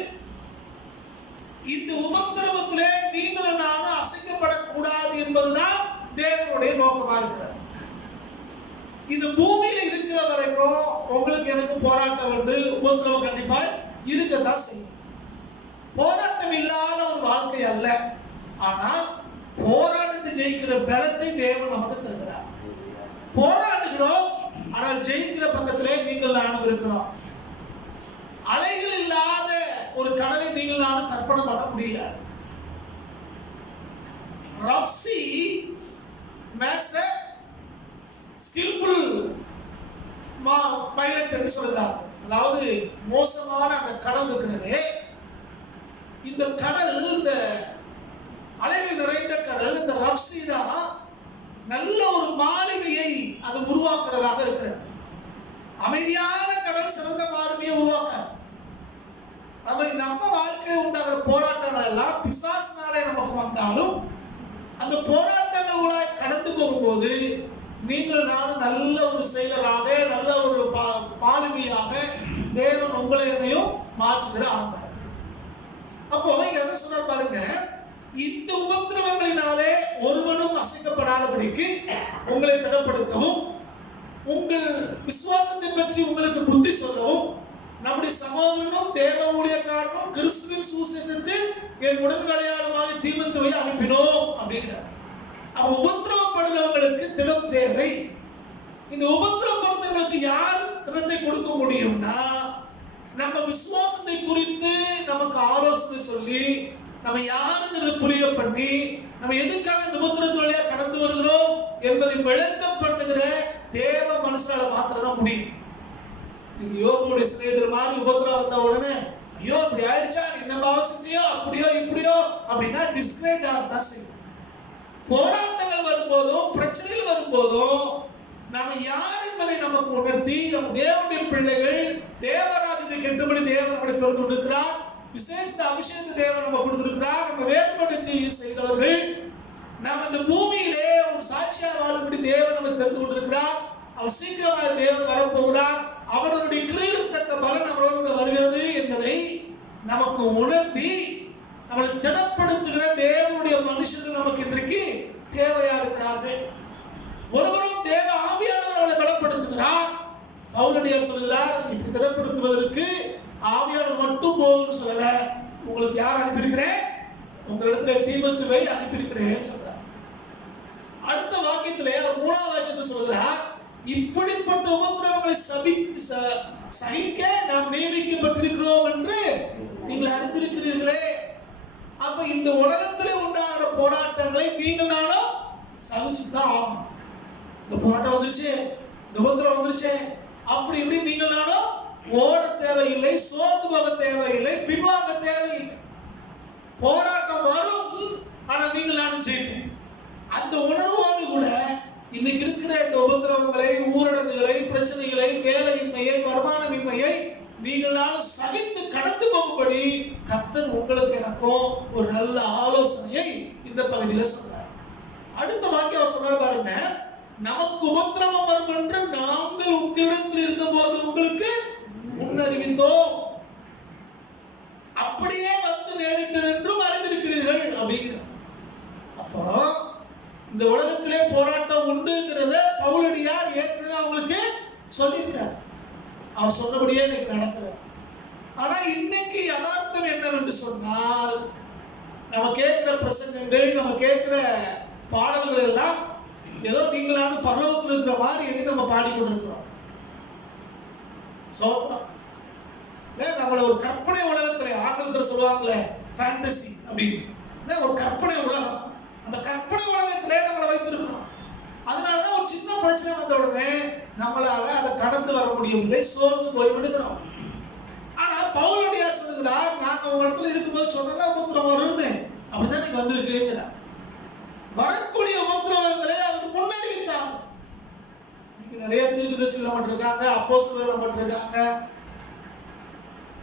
இந்த உபத்திரவத்திலே நீங்களும் நானும் அசைக்கப்படக்கூடாது என்பதுதான் தேவனுடைய நோக்கமா இருக்கிறது. இந்த பூமியில இருக்கிற வரைக்கும் உங்களுக்கு எனக்கு போராட்டம் உண்டு, உபத்திரவம் கண்டிப்பா இருக்கத்தான் செய்யும். போராட்டம் இல்லாத ஒரு வாழ்க்கை அல்ல, ஆனால் போராட்டத்தை ஜெயிக்கிற பலத்தை தேவன் நமக்கு தருகிறார். போராடுகிறோம், ஆனால் ஜெயிக்கிற பக்கத்திலே நீங்கள் நானும் இருக்கிறோம். அலைகள் இல்லாத ஒரு கடலை நீங்கள் நானும் கற்பனை பண்ண முடியாது. rough sea makes a skillful pilot என்று சொல்கிறார். அதாவது மோசமான அந்த கடல் இருக்கிறதே, இந்த கடல், இந்த அலைகள் நிறைந்த கடல், இந்த rough sea தான் நல்ல ஒரு மாலுமியை அது உருவாக்குறதாக இருக்கிறது. அமைதியான கடல் சிறந்த மாலுமியை உருவாக்க. நம்ம வாழ்க்கையில் உண்டாகிற போராட்டங்கள் எல்லாம் பிசாசினாலே நமக்கு வந்தாலும் அந்த போராட்டங்களை கடந்து போகும்போது நீங்கள் நானும் நல்ல ஒரு செயலராக, நல்ல ஒரு மாலுமியாக தேவன் உங்களை என்னையும் மாற்றுகிற ஆண்டார். அப்போ இங்க என்ன சொல்றாரு பாருங்க, இந்த உபத்திரவங்களினாலே ஒருவனும் அசைக்கப்படாதபடிக்கு உங்களை திடப்படுத்தவும், உங்கள் விசுவாசத்தை பற்றி உங்களுக்கு புத்தி சொல்லவும், நம்முடைய சகோதரனும் தேவ ஊழியக்காரனும் கிறிஸ்துவின் சுவிசேஷத்தில் என் உடன்கடையாளமாக தீமோத்தேயுவை அனுப்பினோம் அப்படிங்கிறார். அப்ப உபத்திரவப்படுகிறவங்களுக்கு திடம் தேவை. இந்த உபத்திரவப்படுத்தவங்களுக்கு யார் திடத்தை கொடுக்க முடியும்னா, நம்ம விசுவாசத்தை குறித்து நமக்கு ஆலோசனை சொல்லி, நம்ம யாருங்கிறத புரிய பண்ணி, நம்ம எதுக்காக இந்த உபத்திரவத்து வழியா கடந்து வருகிறோம் என்பதை விளக்கம் பண்ணுகிற தேவ மனுஷனால மாத்திரதான் முடியும். யோபுடைய சிநேகிதர் மாதிரி உபத்திரம் வந்த உடனே ஐயோ இப்படி ஆயிடுச்சா, என்ன அவசியத்தையோ அப்படியோ இப்படியோ அப்படின்னா டிஸ்கரேஜ் ஆகத்தான் செய்யும். போராட்டங்கள் வரும்போதும் பிரச்சனைகள் வரும்போதும் நாம யார் என்பதை நமக்கு உணர்த்தி, நம்ம தேவனுடைய பிள்ளைகள், தேவராஜ்யத்தை கெட்டபடி தேவன் நம்மளை திறந்து கொண்டிருக்கிறார், விசேஷ அபிஷேகத்தை தேவன் நம்ம கொடுத்திருக்கிறார், நம்ம வேறுபட்டு செய்கிறவர்கள், நாம் இந்த பூமியிலே ஒரு சாட்சியா வாழும்படி தேவன் நம்ம தெரிந்து கொண்டிருக்கிறார். அவர் சீக்கிரமாக தேவன் வரப்போகிறார், அவருடைய கிரியைக்கு தக்க பலன் அவரோடு வருகிறது என்பதை நமக்கு உணர்த்தி நம்மளை திடப்படுத்துகிற தேவனுடைய மனுஷர்கள் நமக்கு இன்றைக்கு தேவையா இருக்கிறார்கள். ஒருவரும் தேவ ஆவியானவர் அவளை பலப்படுத்துகிறார். பவுலடியார் சொல்கிறார், இப்படி திடப்படுத்துவதற்கு ஆவியானவர் மட்டும் போகும்னு சொல்லல, உங்களுக்கு யார் அனுப்பியிருக்கிறேன், உங்களிடத்துல தீமோத்தேயுவை அனுப்பியிருக்கிறேன் சொல்றார். அடுத்த வாக்கியத்திலே அவர் 3ஆவது வாக்கியத்தை சொல்கிறார், இப்படிப்பட்ட உபத்திரவங்களை சகிக்க நாம் நியமிக்கப்பட்டிருக்கிறோம் என்று நீங்கள் அறிந்திருக்கிறீர்களே. அப்ப இந்த உலகத்திலே உண்டாகிற போராட்டங்களை நீங்கள் நானும் சகிச்சுதான் ஆகணும். இந்த போராட்டம் வந்துருச்சு, இந்த உபத்திரம் வந்துருச்சு, அப்படி இப்படி நீங்கள் நானும் ஓட தேவையில்லை, சோர்ந்து போக தேவையில்லை, பின்வாங்க தேவையில்லை. போராட்டம் வரும், ஆனா நீங்கள் நானும் ஜெயிப்போம். அந்த உணர்வோடு கூட இன்னைக்கு இருக்கிற இந்த உபத்திரவங்களை, ஊரடங்குகளை, பிரச்சனைகளை, வேலையின்மையை, வருமானமின்மையை நீங்கள் நானும் சகித்து கடந்து போகும்படி கர்த்தர் உங்களுக்கு எனக்கும் ஒரு நல்ல ஆலோசனையை இந்த பகுதியில் சொல்றார். அடுத்த வாக்கியம் அவர் சொல்றாரு பாருங்க, நமக்கு உபத்திரவம் வரும் என்று நாங்கள் உங்களிடத்தில் இருந்த போது உங்களுக்கு முன்னறிவித்தோம், அப்படியே வந்து நேரிட்டது என்றும் அறிந்திருக்கிறீர்கள் அப்படிங்கிறார். அப்போ இந்த உலகத்திலே போராட்டம் உண்டுங்கிறத பவுலடியார் ஏற்கனவே அவங்களுக்கு சொல்லியிருக்கார். அவர் சொன்னபடியே இன்னைக்கு நடக்கிறார். ஆனா இன்னைக்கு யதார்த்தம் என்னவென்று சொன்னால், நம்ம கேட்கிற பிரசங்கங்கள், நம்ம கேட்கிற பாடல்கள் எல்லாம் ஏதோ நீங்களான பரலோகத்தில் இருக்கிற மாதிரி எண்ணி நம்ம பாடிக்கொண்டிருக்கிறோம். சோத்திரம். நம்மள ஒரு கற்பனை உலகத்துல ஆங்கிலத்தில் சொல்லுவாங்களே ஃபேண்டசி அப்படின்னு, ஒரு கற்பனை உலகம். அந்த கற்பனை உலகத்திலே நம்மளை வைத்திருக்கிறோம். அதனாலதான் ஒரு சின்ன பிரச்சனை வந்த உடனே நம்மளால அதை கடந்து வர முடியவில்லை, சோர்ந்து போய் விடுகிறோம். ஆனா பவுலடியார் சொல்லுகிறார், நாங்க உங்க இடத்துல இருக்கும்போது சொன்னா உபத்திரம் வரும்னு, அப்படிதான் நீங்க வந்திருக்குங்கிறார். வரக்கூடிய உபத்திரவங்களை அவர் முன்னறிவித்தார். இன்னைக்கு நிறைய தீர்க்கதரிசிகள் நம்மகிட்ட இருக்காங்க, அப்போஸ்தலர்கள் நம்மகிட்ட இருக்காங்க,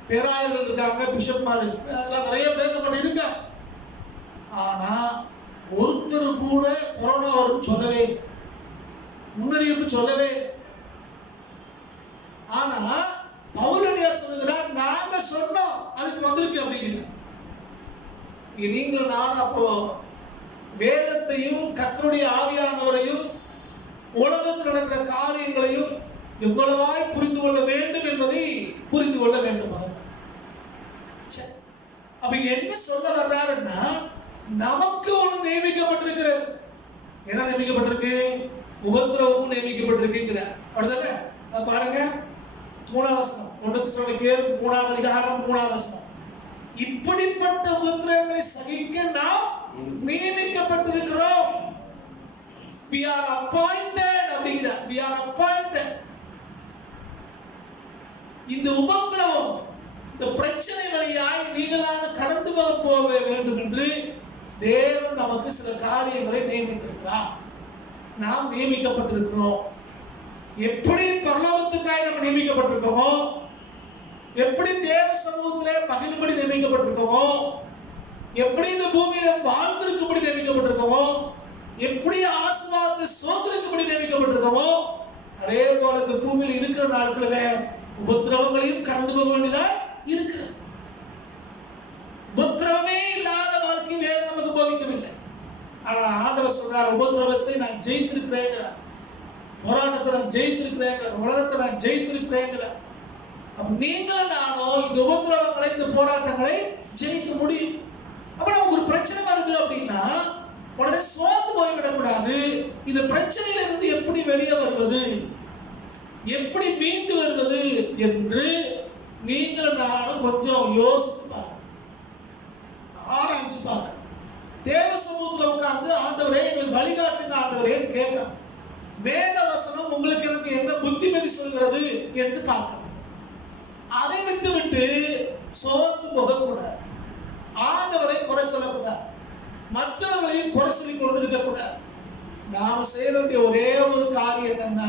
பேராயர்கள் இருக்காங்க, பிஷப்மார் எல்லாம் நிறைய பேர் நம்மகிட்ட இருக்காங்க. ஆனா ஒருத்தர் கூட கொரோனா வரும் சொல்லவே, முன்னறிவிப்பு சொல்லவே. ஆனா பவுலடியார் சொல்லுகிறார், நாங்க சொன்னோம் அதுக்கு வந்திருக்கு அப்படிங்கிறார். நீங்களும் நானும் அப்போ வேதத்தையும் கர்த்தருடைய ஆவியானவரையும் உலகத்தில் நடக்கிற காரியங்களையும் எவ்வளவாய் புரிந்து கொள்ள வேண்டும் என்பதை புரிந்து கொள்ள வேண்டும். அப்ப என்ன சொல்ல வர்றாருன்னா, நமக்கு ஒண்ணு நியமிக்கப்பட்டிருக்கிறது. என்ன நியமிக்கப்பட்டிருக்கு? உபத்திரவமும் நியமிக்கப்பட்டிருக்குங்கிறார். அப்படிதானே? பாருங்க 3ஆம் வசனம், 1 தெசலோனிக்கேயர் 3ஆம் அதிகாரம் 3ஆம் வசனம். இப்படிப்பட்ட உபத்திரவங்களை சகிக்க நாம் நியமிக்கப்பட்டிருக்கிறோம். We are appointed அப்படிங்கிறார். We are appointed. இந்த உபத்திரவம், இந்த பிரச்சனை வழியாய் நீங்களான கடந்து போக வேண்டும் என்று தேவன் நமக்கு சில காரியங்களை நியமித்திருக்கிறார். நாம் நியமிக்கப்பட்டிருக்கிறோம். எப்படி பரலோகத்துக்காய் நம்ம நியமிக்கப்பட்டிருக்கோமோ, எப்படி தேவ சமூகத்திலே பகிர்படி நியமிக்கப்பட்டிருக்கோமோ, எப்படி இந்த பூமியில வாழ்ந்திருக்கும்படி நியமிக்கப்பட்டிருக்கோமோ, எப்படி ஆசீர்வாதத்தை சோதனைக்கும்படி நியமிக்கப்பட்டிருக்கோமோ, அதே போல இந்த பூமியில் இருக்கிற நாட்களிலே உபத்திரவங்களையும் கடந்து போக வேண்டியதா இருக்கிறது. உபத்திரவமே இல்லாத வாழ்க்கை வேதம் நமக்கு போதிக்கவில்லை. ஆனா ஆண்டவர் சொல்றார், உபத்திரவத்தை நான் ஜெயித்திருக்கிறேன், போராட்டத்தை நான் ஜெயித்திருக்கிறேன், உலகத்தை நான் ஜெயித்திருக்கிறேன். அப்ப நீங்களும் நானும் இந்த உபத்திரவங்களை, இந்த போராட்டங்களை ஜெயிக்க முடியும். அப்ப நமக்கு ஒரு பிரச்சனை வருது அப்படின்னா உடனே சோர்ந்து போய்விடக்கூடாது. இந்த பிரச்சனையில இருந்து எப்படி வெளியே வருவது, எப்படி மீண்டு வருவது என்று நீங்கள் நானும் கொஞ்சம் யோசித்து பாருங்க, ஆராய்ச்சி பாருங்க. தேவ சமூகத்தில் உட்கார்ந்து ஆண்டவரே எங்களுக்கு வழிகாட்டுங்க ஆண்டவரே கேட்கணும். வேத வசனம் உங்களுக்கு எனக்கு என்ன புத்திமதி சொல்கிறது என்று பார்க்கணும். அதை விட்டு விட்டு சோர்ந்து போகக்கூடாது. ஆண்டவரை குறை சொல்லக்கூடாது, மற்றவர்களையும் குறை சொல்லி கொண்டு இருக்கக்கூடாது. நாம செய்ய வேண்டிய ஒரே ஒரு காரியம் என்னன்னா,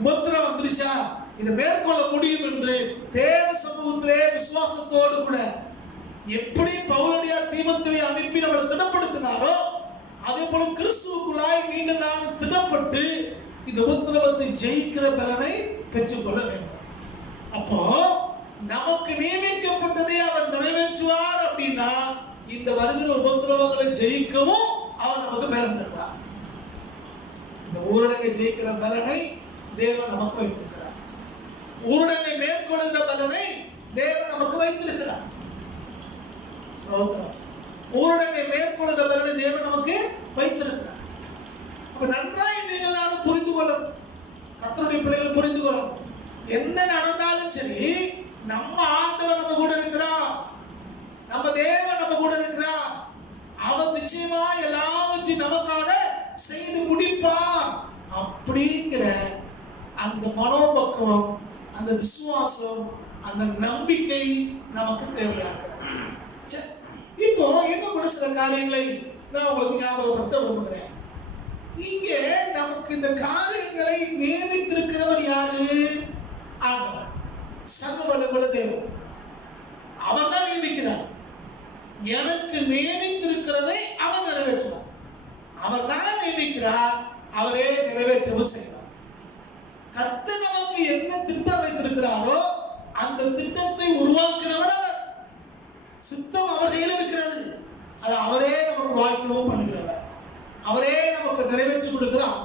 உபத்திரம் வந்துருச்சா இதை மேற்கொள்ள முடியும் என்று தேவ சமூகத்திலே விசுவாசத்தோடு கூட எப்படி பவுலடியார் தீமோத்தேயுவை அனுப்பி நம்மளை திடப்படுத்தினாரோ, அதே போல கிறிஸ்துவுக்குள்ளாய் நீங்கள் நான் திடப்பட்டு இந்த உபத்திரவத்தை ஜெயிக்கிற பலனை பெற்றுக்கொள்ள வேண்டும். அப்போ நமக்கு நியமிக்கப்பட்டதை அவர் நிறைவேற்றுவார் அப்படின்னா இந்த வருகிற உபத்திரவங்களை ஜெயிக்கவும் அவர் நமக்கு பலன் தருவார். இந்த ஊரடங்கை ஜெயிக்கிற பலனை தேவன் நமக்கு வைத்திருக்கிறார். ஊரடங்கை மேற்கொள்கிற பலனை தேவன் நமக்கு வைத்திருக்கிறார். ஊரடங்கை மேற்கொள்கிற பலனை தேவன் நமக்கு வைத்திருக்கிறார். அப்ப நன்றாய் நீங்கள் நானும் புரிந்து கொள்ளணும், கர்த்தருடைய பிள்ளைகள் புரிந்து கொள்ளணும். என்ன நடந்தாலும் சரி, நம்ம ஆண்டவர் நம்ம கூட இருக்கிறார், நம்ம தேவன் நம்ம கூட இருக்கிறார். அவர் நிச்சயமா எல்லாவற்றையும் நமக்காக செய்து முடிப்பார் அப்படிங்கிற அந்த மனோபக்குவம், அந்த விசுவாசம், அந்த நம்பிக்கை நமக்கு தேவையாக. இப்போ இன்னும் கூட சில காரியங்களை நான் உங்களுக்கு ஞாபகப்படுத்த விரும்புகிறேன். இங்கே நமக்கு இந்த காரியங்களை நியமித்திருக்கிறவர் யாரு? ஆண்டவர், சர்வ வல்லமையுள்ள தேவன். அவர் தான் நியமிக்கிறார். எனக்கு நியமித்திருக்கிறதை அவர் நிறைவேற்றுவார். அவர் தான் நியமிக்கிறார், அவரே நிறைவேற்றவும் செய்வார். கர்த்தர் நமக்கு என்ன திட்டம் வைத்திருக்கிறாரோ அந்த திட்டத்தை உருவாக்கினவர் அவர். சித்தம் அவர் கையில் இருக்கிறது, அது அவரே நமக்கு வாய்க்கவும் பண்ணுகிறவர், அவரே நமக்கு நிறைவேற்றி கொடுக்கிறார்.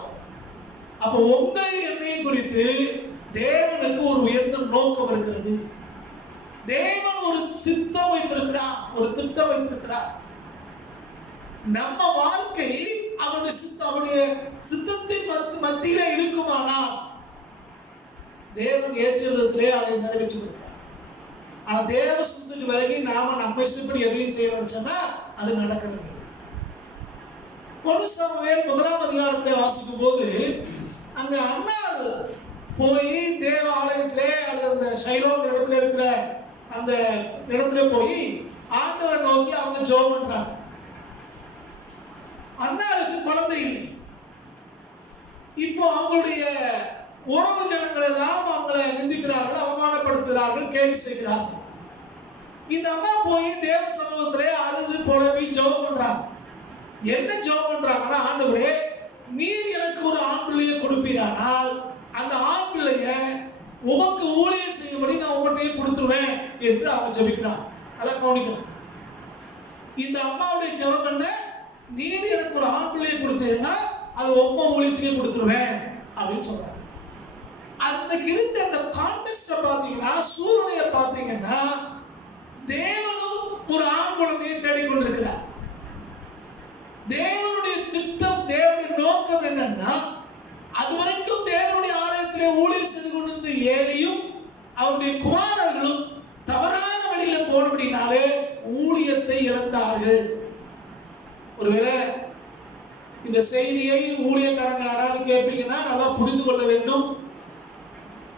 அப்ப உங்களை என்னையும் குறித்து தேவனுக்கு ஒரு உயர்ந்த நோக்கம் இருக்கிறது. தேவன் ஒரு சித்தம் வைத்திருக்கிறார், ஒரு திட்டம் வைத்திருக்கிறார். நம்ம வாழ்க்கை அவருடைய சித்தத்தின் மத்தியிலே இருக்குமானால் தேவன் ஏற்ற விதத்திலே அதை நிறைவேற்றி கொடுப்பார். ஆனா தேவ சித்தத்துக்கு விலகி நாம நம்ம இஷ்டப்படி எதையும் செய்யணும்னு சொன்னா அது நடக்கிறது. 1 சாமுவேல் 1ஆம் அதிகாரத்திலே வாசிக்கும் போது அங்க அன்னாள் போய் தேவ ஆலயத்திலே அல்லது அந்த ஷைலோம் இடத்துல இருக்கிற அந்த இடத்துல போய் ஆண்டவரை நோக்கி அவங்க ஜெபம் பண்றாங்க. அன்னாருக்கு குழந்தை இல்லை. இப்போ அவங்களுடைய உறவு ஜனங்கள் எல்லாம் அவங்களை நிந்திக்கிறார்கள், அவமானப்படுத்துகிறார்கள், கேலி செய்கிறார்கள். இந்த அம்மா போய் தேவ சமூகத்திலே அழுது புலம்பி ஜெபம் பண்றாங்க. என்ன ஜெபம் பண்றாங்கன்னா, ஆண்டவரே நீர் எனக்கு ஒரு ஆண் பிள்ளையை கொடுப்பீரானால் அந்த ஆண் பிள்ளைய உமக்கு ஊழியம் செய்யும்படி நான் உங்கள்கிட்டயே கொடுத்துருவேன் என்று அவங்க ஜெபிக்கிறான். அதான் கவனிக்கணும். இந்த அம்மாவுடைய ஜெபம் என்ன? நீர் எனக்கு ஒரு ஆண் பிள்ளையை கொடுத்தீங்கன்னா அது உம்ம ஊழியத்திலே கொடுத்துருவேன் அப்படின்னு சொல்றாங்க. அந்த இருந்த அந்த கான்டெக்ஸ்ட பாத்தீங்கன்னா, சூழ்நிலையை பாத்தீங்கன்னா, தேவனும் ஒரு ஆண் குழந்தையை தேடிக்கொண்டிருக்கிறார். தேவனுடைய திட்டம், தேவனுடைய நோக்கம் என்னன்னா, அதுவரைக்கும் தேவனுடைய ஆலயத்திலே ஊழியம் செய்து கொண்டிருந்த ஏலியும் அவருடைய குமாரர்களும் தவறான வழியில போனபடினாலே ஊழியத்தை இழந்தார்கள். ஒருவேளை இந்த செய்தியை ஊழியக்காரங்க யாராவது கேட்பீங்கன்னா நல்லா புரிந்து கொள்ள வேண்டும்.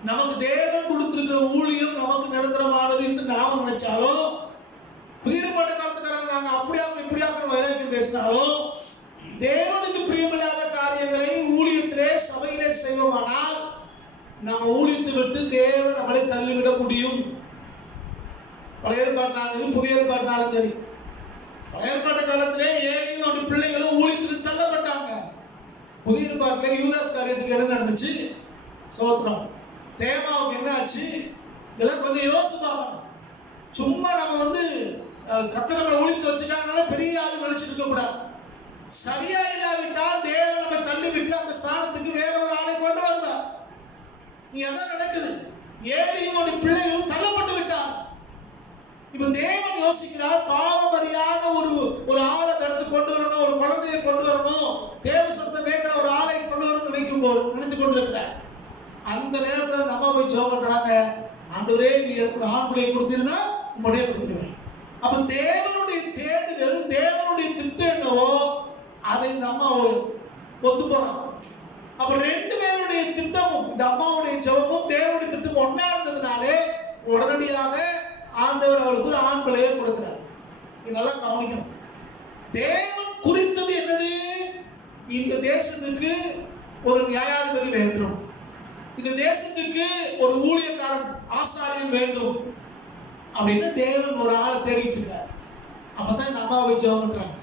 நமக்கு தேவன் கொடுத்திருக்கிற ஊழியம் நமக்கு நிரந்தரமானது என்று நாம நினைச்சாலும், புதிய காலத்துக்காரங்க நாங்க அப்படியாக இப்படியாக வைராக்கியம் பேசினாலும், தேவனுக்கு பிரியமில்லாத காரியங்களை ஊழியத்திலே சபையிலே செய்வோமானால் நம்ம ஊழியத்தை விட்டு தேவன் நம்மளை தள்ளிவிட முடியும். பழைய ஏற்பாட்டினாலும் புதிய ஏற்பாட்டினாலும் சரி, பழைய ஏற்பாட்டு காலத்திலே ஏலியும் அவருடைய பிள்ளைகளும் ஊழியத்தில் தள்ளப்பட்டாங்க. புதிய ஏற்பாட்டிலே யூதாஸ் காரியத்துக்கு என்ன நடந்துச்சு? சோத்திரம். தேவாவுக்கு என்ன ஆச்சு? இதெல்லாம் கொஞ்சம் யோசிச்சு பார்க்கணும். சும்மா நம்ம கர்த்தர் நம்மளை ஒழித்து வச்சுட்டாங்கனால பெரிய ஆள் நினைச்சிட்டு இருக்க கூடாது. சரியா இல்லாவிட்டால் தேவன் நம்ம தள்ளி விட்டு அந்த ஸ்தானத்துக்கு வேற ஒரு ஆளை கொண்டு வருவார். நீ அதான் நடக்குது. ஏலியும் அவருடைய பிள்ளைகளும் தள்ளப்பட்டு விட்டார். இப்ப தேவன் யோசிக்கிறார், பாவம் அறியாத ஒரு ஆளை தடுத்து கொண்டு வரணும், ஒரு குழந்தையை கொண்டு வரணும், தேவ சத்தம் கேட்கிற ஒரு ஆளை கொண்டு வரணும் நினைத்து கொண்டிருக்கிறார். அந்த நேரத்தில் நம்ம போய் ஜெபம் பண்றாங்க, ஆண்டவரே நீ எனக்கு ஒரு ஆண் பிள்ளையை கொடுத்தீங்கன்னா உடனே கொடுத்துருவேன். அப்ப தேவனுடைய தேடுதல், தேவனுடைய திட்டம் என்னவோ அதை நம்ம ஒத்து போறோம். அப்ப ரெண்டு பேருடைய திட்டமும், இந்த அம்மாவுடைய ஜெபமும் தேவனுடைய திட்டமும் ஒன்னா இருந்ததுனாலே உடனடியாக ஆண்டவர் அவளுக்கு ஒரு ஆண் பிள்ளையை கொடுக்கிறார். இதெல்லாம் கவனிக்கணும். தேவன் குறித்தது என்னது? இந்த தேசத்துக்கு ஒரு நியாயாதிபதி வேண்டும், இந்த தேசத்துக்கு ஒரு ஊழியக்காரன் ஆசாரியன் வேண்டும் அப்படின்னு தேவன் ஒரு ஆளை தேடிட்டு இருக்கார். அப்பதான் இந்த அம்மாவை ஜெபம் பண்றாங்க.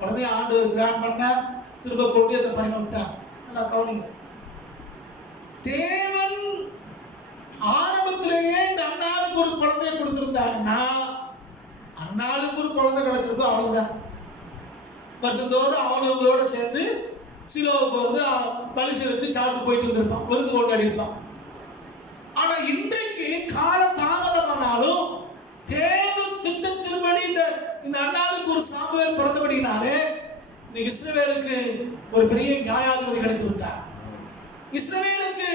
உடனே ஆண்டவர் கிராண்ட் பண்ணார், திரும்ப கொண்டு அந்த பையனை விட்டார். நல்லா கவனிங்க. தேவன் ஆரம்பத்திலேயே இந்த அண்ணாளுக்கு ஒரு குழந்தையை கொடுத்திருந்தாருன்னா, அண்ணாளுக்கு ஒரு குழந்தை கிடைச்சிருக்கும், அவ்வளவுதான். வருஷந்தோறும் அவனவங்களோட சேர்ந்து சிலோவுக்கு பலி செலுத்தி சாப்பிட்டு போயிட்டு வந்திருப்பான், விருந்து கொண்டாடி இருப்பான். ஆனா இன்றைக்கு கால தாமதமானாலும் தேவ திட்டத்தின்படி இந்த அண்ணாளுக்கு ஒரு சாமுவேல் பிறந்தபடினாலே இன்னைக்கு இஸ்ரவேலுக்கு ஒரு பெரிய நியாயாதிபதி கிடைத்து விட்டார். இஸ்ரவேலுக்கு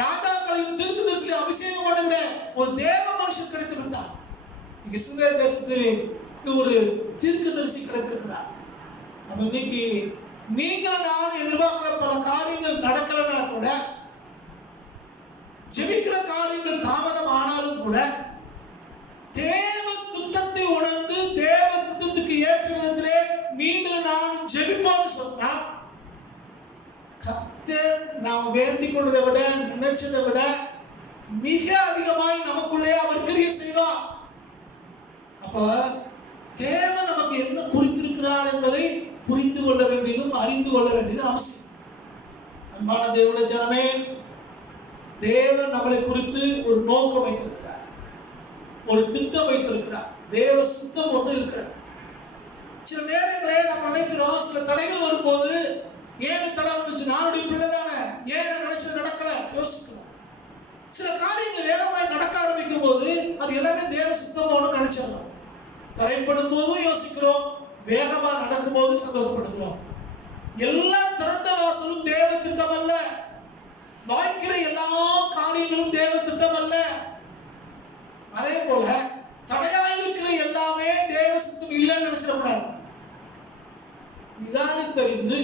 ராஜாக்களையும் தீர்க்கதரிசிகளையும் அபிஷேகம் பண்ணுகிற ஒரு தேவ மனுஷன் கிடைத்து விட்டார். இஸ்ரவேல் தேசத்துக்கு ஒரு தீர்க்கதரிசி கிடைத்திருக்கிறார். அப்ப இன்னைக்கு நீங்க நான் எதிர்பார்க்கிற பல காரியங்கள் நடக்கலன்னா கூட, ஜெபிக்கிற காரியங்கள் தாமதம் ஆனாலும் கூட, தேவ திட்டத்தை உணர்ந்து தேவ திட்டத்துக்கு ஏற்ற விதத்திலே நீங்கள் நான் ஜெபிப்போம்னு சொன்னா, கர்த்தர் நாம் வேண்டிக் கொண்டதை விட நினைச்சதை விட மிக அதிகமாய் நமக்குள்ளே அவர் கிரியை செய்வார். அப்ப தேவன் நமக்கு என்ன குறித்திருக்கிறார் என்பதை புரிந்து கொள்ள வேண்டியதும் அறிந்து கொள்ள வேண்டியது அவசியம். அன்பான தேவனுடைய ஜனமே, தேவன் நம்மளை குறித்து ஒரு நோக்கம் வைத்திருக்கிறார், ஒரு திட்டம் வைத்திருக்கிறார், தேவ சித்தம் ஒன்று இருக்கிறார். சில நேரங்களே நம்ம நினைக்கிறோம், சில தடைகள் வரும்போது ஏன் தடை வந்துச்சு, நானுடைய பிள்ளை தானே, ஏன் நினைச்சது நடக்கல யோசிக்கிறோம். சில காரியங்கள் வேகமாய் நடக்க ஆரம்பிக்கும் போது அது எல்லாமே தேவ சித்தமோன்னு நினைச்சிடலாம். தடைப்படும் போதும் யோசிக்கிறோம், வேகமா நடக்கும் போது சந்தோஷப்படுகிறோம். எல்லா திறந்த வாசலும் தேவ திட்டம் அல்ல, வாய்க்கிற எல்லா காரியங்களும் தேவ திட்டம் அல்ல. அதே போல தடையாயிருக்கிற எல்லாமே தேவ சித்தம் இல்லைன்னு நினைச்சிடக்கூடாது. நிதானித்தறிந்து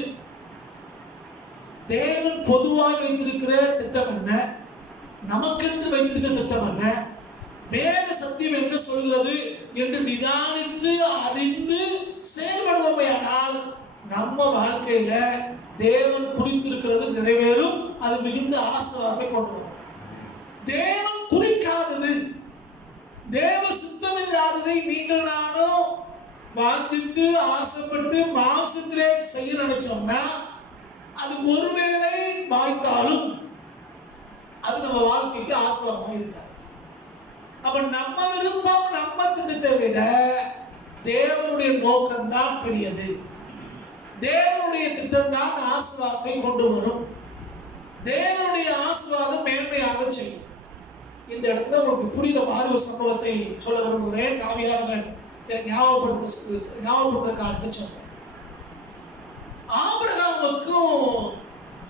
தேவன் பொதுவாக வைத்திருக்கிற திட்டம் என்ன, நமக்கென்று வைத்திருக்கிற திட்டம் என்ன, வேத சத்தியம் என்ன சொல்கிறது என்று நிதானித்து அறிந்து செயல்படுவோமையானால் நம்ம வாழ்க்கையில தேவன் குறித்திருக்கிறது நிறைவேறும். அது மிகுந்த ஆசீர்வாதத்தை கொண்டு வரும். தேவன் குறிக்காதது, தேவ சித்தமில்லாததை நீங்கள் நானும் வாஞ்சித்து ஆசைப்பட்டு மாம்சத்திலே செய்ய நினைச்சோம்னா அது ஒருவேளை வாய்த்தாலும் அது நம்ம வாழ்க்கைக்கு ஆசீர்வாதமா இருக்காது. அப்ப நம்ம விருப்பம், நம்ம திட்டத்தை விட தேவனுடைய நோக்கம்தான் பெரியது. தேவனுடைய திட்டம் தான் ஆசீர்வாதத்தை கொண்டு வரும். தேவனுடைய ஆசீர்வாதம் மேன்மையாக செய்யும். இந்த இடத்துல உங்களுக்கு புரிந்த மாதிரி ஒரு சம்பவத்தை சொல்ல விரும்புகிறேன். ஆவியானவர் ஞாபகப்படுத்த காரியத்தை சொல்றேன். ஆபிரகாமுக்கும்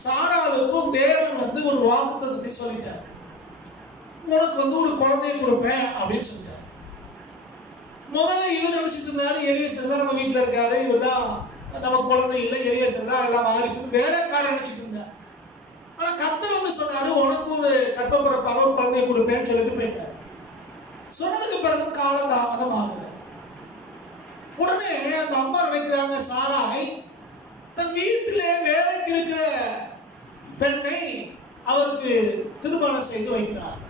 சாராளுக்கும் தேவன் ஒரு வாக்குத்தத்தத்தை சொல்லிட்டார். உனக்கு ஒரு குழந்தையை கொடுப்பேன் அப்படின்னு சொல்லிட்டார். முதல்ல இவர் நினைச்சிட்டு இருந்தாரு, எலியேசர் தான் நம்ம வீட்டுல இருக்காரு, இவர் தான் நம்ம குழந்தை இல்லை, எலியேசர் தான் எல்லாம் மாறிச்சு வேலைக்காரன் நினைச்சிட்டு இருந்தார். ஆனா கர்த்தர் சொன்னாரு, உனக்கு ஒரு கற்பப்பிறப்பாக ஒரு குழந்தையை கொடுப்பேன்னு சொல்லிட்டு போயிட்டார். சொன்னதுக்கு பிறகு காலம் தாமதம் ஆகுது. உடனே அந்த அம்மா நினைக்கிறாங்க, சாராய் தன் வீட்டிலே வேலைக்கு இருக்கிற பெண்ணை அவருக்கு திருமணம் செய்து வைக்கிறார்.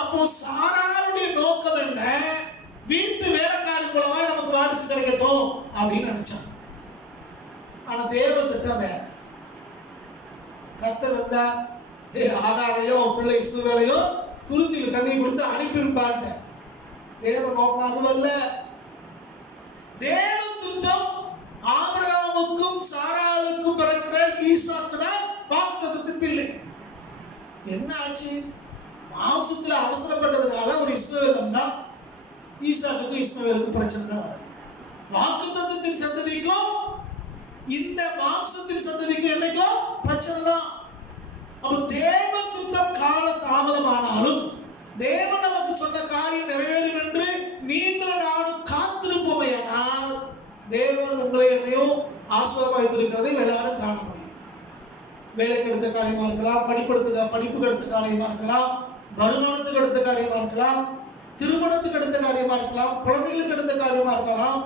அப்போ சாராளுடைய நோக்கம் என்ன? வீட்டு வேலைக்காரி மூலமா நமக்கு வாரிசு கிடைக்கட்டும் அப்படின்னு நினைச்சாங்க. ஆனா தேவ திட்டம் வேற. கர்த்தர் வந்தா ஆகாரையோ பிள்ளை இஸ்மவேலையோ துருத்தியில் தண்ணி கொடுத்து அனுப்பியிருப்பாங்க. தேவ நோக்கம் அதுவல்ல. தேவ திட்டம் ஆபிரகாமுக்கும் சாராளுக்கும் பிறக்கிற ஈசாக்கு தான் வாக்குத்தத்தத்தின் பிள்ளை. என்ன ஆச்சு? மாம்சத்துல அவசரப்பட்டதுனால ஒரு இஸ்மவேல் வந்தா ஈசாக்குக்கும் இஸ்மவேலுக்கும் பிரச்சனை தான் வரும். வாக்குத்தத்தத்தின் சந்ததிக்கும் இந்த மாம்சத்தின் சந்ததிக்கும் என்னைக்கும் பிரச்சனை தான். அப்ப தேவ திட்டம் கால தாமதமானாலும் தேவன் நமக்கு சொன்ன காரியம் நிறைவேறும் என்று நீங்கள் நானும் காத்திருப்போமையானால் தேவன் உங்களை என்னையும் ஆசீர்வாதம் வைத்திருக்கிறதை எல்லாரும் காண முடியும். வேலைக்கு எடுத்த காரியமா இருக்கலாம், படிப்புக்கு எடுத்த காரியமா இருக்கலாம், வருமானத்துக்கு எடுத்த காரியமா இருக்கலாம், திருமணத்துக்கு எடுத்த காரியமா இருக்கலாம், குழந்தைகளுக்கு எடுத்த காரியமா இருக்கலாம்.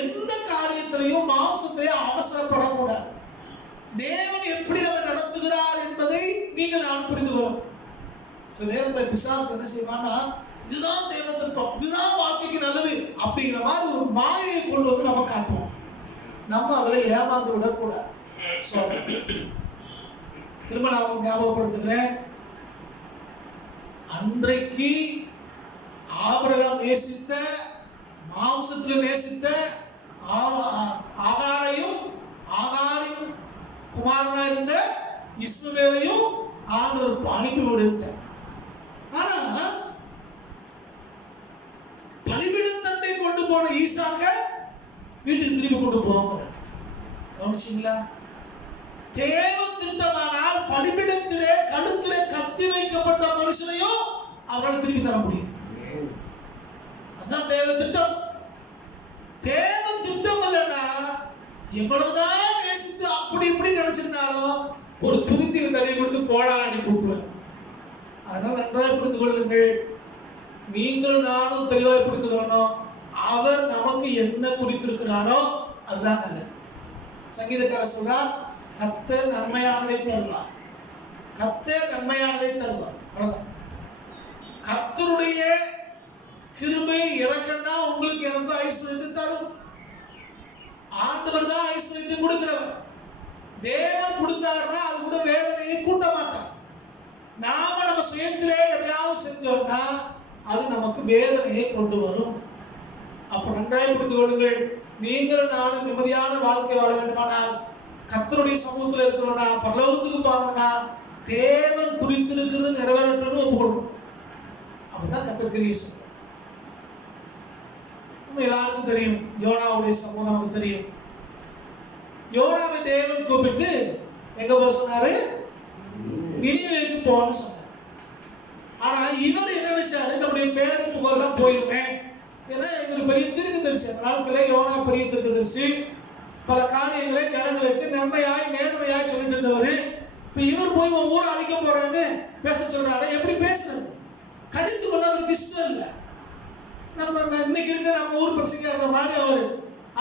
எந்த காரியத்திலையும் மாம்சத்திலே அவசரப்படக்கூடாது. தேவன் எப்படி நம்ம நடத்துகிறார் என்பதை நீங்கள் நான் புரிந்து கொள்ளும். சில நேரத்தில் பிசாசு என்ன செய்வான்னா, இதுதான் தேவ திட்டம், இதுதான் வாழ்க்கைக்கு நல்லது அப்படிங்கிற மாதிரி ஒரு மாயையை கொண்டு வந்து நம்ம காட்டுவோம். நம்ம அதில் ஏமாந்து விடக்கூடாது. திரும்ப நான் ஞாபகப்படுத்துகிறேன், அன்றைக்கு ஆபிரகாம் நேசித்த, மாம்சத்தில் நேசித்த ஆகாரையும் ஆகாரின் குமாரனா இருந்த இஸ்மவேலையும் ஆண்டவர் அனுப்பி விட்டார். ஆனா பலிபீடத்தண்டை கொண்டு போன ஈசாக்க வீட்டுக்கு திருப்பி கொண்டு போவாங்க. கவனிச்சிங்களா? தேவ திட்டமானால் பலிபீடத்திலே கழுத்திலே கத்தி வைக்கப்பட்ட மனுஷனையும் அவரால் திருப்பி தர முடியும். அதுதான் தேவ திட்டம். தேவ திட்டம் இல்லைன்னா எவ்வளவுதான் நேசித்து அப்படி இப்படி நினைச்சிருந்தாலும் ஒரு துருத்தியில் தலையை கொடுத்து போடாடி கூப்பிடுவார். அதனால நன்றாக புரிந்து கொள்ளுங்கள். நீங்களும் நானும் தெளிவாக புரிந்து கொள்ளணும். அவர் நமக்கு என்ன குறித்திருக்கிறாரோ அதுதான் நல்லது. சங்கீதக்காரர் சொல்றார், கர்த்தர் நன்மையானதை தருவார், கர்த்தர் நன்மையானதை தருவார். அவ்வளவுதான். கர்த்தருடைய கிருபை இரக்கம் தான் உங்களுக்கு எனக்கு ஐஸ்வர்யத்தை தரும். ஆண்டவர் தான் ஐஸ்வர்யத்தை கொடுக்கிறவர். தேவன் கொடுத்தாருன்னா அது கூட வேதனையை கூட்ட மாட்டார். நாம நம்ம சுயத்திலே எதையாவது செஞ்சோம்னா அது நமக்கு வேதனையை கொண்டு வரும். அப்ப நன்றாய் புரிந்து கொள்ளுங்கள். நீங்களும் நானும் நிம்மதியான வாழ்க்கை வாழ வேண்டுமானால், கர்த்தருடைய சமூகத்தில் இருக்கிறோம்னா, பரலோகத்துக்கு போறோம்னா, தேவன் குறித்திருக்கிறது நிறைவேறணும் ஒப்பு கொடுக்கணும். அப்பதான் கர்த்தர் கிரியை செய்வார். எல்லாருக்கும் தெரியும், யோனாவுடைய சம்பவம் நமக்கு தெரியும். யோனாவை தேவன் கூப்பிட்டு எங்க போக சொன்னாரு? நினிவேக்கு போன்னு சொன்னார். ஆனா இவர் என்ன நினைச்சாரு, நம்முடைய பேரு புகழ்லாம் போயிருமே, ஏன்னா இவர் பெரிய தீர்க்கதரிசி. அந்த நாட்களே யோனா பெரிய தீர்க்கதரிசி, பல காரியங்களை ஜனங்களுக்கு நன்மையாய் நேர்மையாய் சொல்லிட்டு இருந்தவர். இப்ப இவர் போய் ஊரை அழிக்க போறேன்னு பேச சொல்றாரு. எப்படி பேசுறது? கடித்து கொள்ள அவருக்கு இஷ்டம் இல்லை. நம்ம இன்னைக்கு இருக்க நம்ம ஊர் பிரசிக்கார மாதிரி அவரு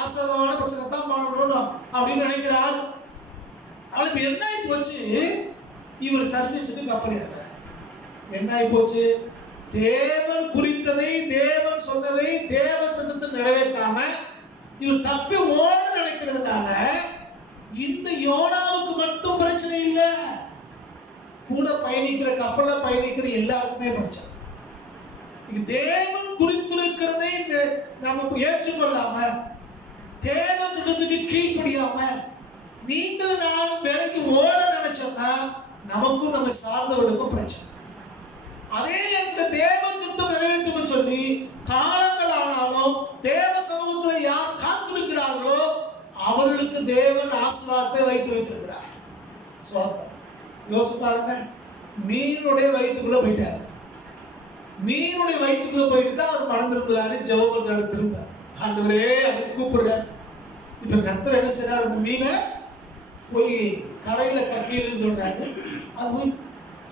ஆசீர்வாதமான பிரசங்கத்தான் பண்ணணும் அப்படின்னு நினைக்கிறாள். அவளுக்கு என்ன ஆகி போச்சு, இவர் தர்சீசுக்கு கப்பல் ஏறார். என்ன ஆகி போச்சு, தேவன் குறித்ததை, தேவன் சொன்னதை, தேவன் திட்டத்தை நிறைவேற்றாம இவர் தப்பி ஓட நினைக்கிறதுனால இந்த யோனாவுக்கு மட்டும் பிரச்சனை இல்லை, கூட பயணிக்கிற கப்பல்ல பயணிக்கிற எல்லாருக்குமே பிரச்சனை. தேவன் குறித்திருக்கிறதை நம்ம ஏற்றுக்கொள்ளாம, தேவன் திட்டத்துக்கு கீழ்ப்படியாம நீங்கள் நானும் விலைக்கு ஓட நினைச்சோம்னா நமக்கும் நம்ம சார்ந்தவர்களுக்கும் பிரச்சனை. அதே நேரத்தில் தேவன் திட்டம் நிறைவேற்றும் சொல்லி காலங்கள் ஆனாலும் தேவ சமூகத்தில் யார் காத்திருக்கிறார்களோ அவர்களுக்கு தேவன் ஆசீர்வாதத்தை வைத்திருக்கிறார். யோசிச்சு பாருங்க, மீனுடைய வயிற்றுக்குள்ள போயிட்டார். மீனுடைய வயிற்றுக்குள்ள போயிட்டு தான் அவர் மறந்துருக்கிறாரு, ஜெபம் பண்றாரு. திரும்ப ஆண்டவரே அவர் கூப்பிடுறாரு. இப்ப கர்த்தர் என்ன செய்யறாரு, அந்த மீனை போய் கரையில கக்கீதுன்னு சொல்றாங்க. அது போய்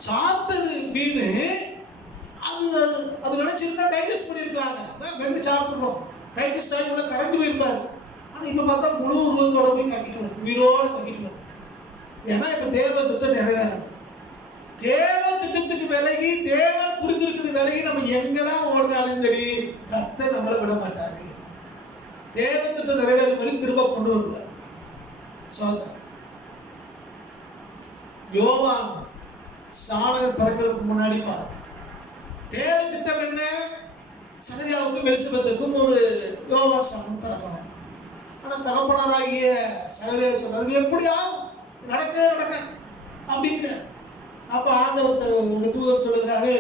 சாப்பிட்டது மீன், அது நினைச்சிருந்தா டைஜஸ்ட் பண்ணிருக்காங்க, வெந்து சாப்பிடணும், டைஜஸ்ட் ஆகி உள்ள கரைஞ்சு போயிருப்பாரு. ஆனா இப்ப பார்த்தா முழு உருவத்தோட போய் கக்கிட்டு வரும், உயிரோட கக்கிட்டு வரும். ஏன்னா இப்ப தேவ திட்டம் நிறைவேறணும். தேவ திட்டத்துக்கு விலகி, தேவன் குறித்திருக்கிறது விலகி நம்ம எங்கதான் ஓடினாலும் சரி கர்த்தர் நம்மளை விட மாட்டாரு. தேவ திட்டம் நிறைவேறும் வரை திரும்ப கொண்டு வருவார். சோதரன் யோவான் சாணகர் பிறக்கிறதுக்கு முன்னாடி பாரு, தேவ திட்டம் என்ன, சகரியாவுக்கும் எலிசபெத்துக்கும் ஒரு யோவான் சாணகன் பிறக்கணும். ஆனா தகப்பனாராகிய சகரியா சொல்றாரு, எப்படி ஆகும், நடக்க அப்படிங்கிற. அப்ப ஆண்டவர் தூதர் சொல்லுகிறாரு,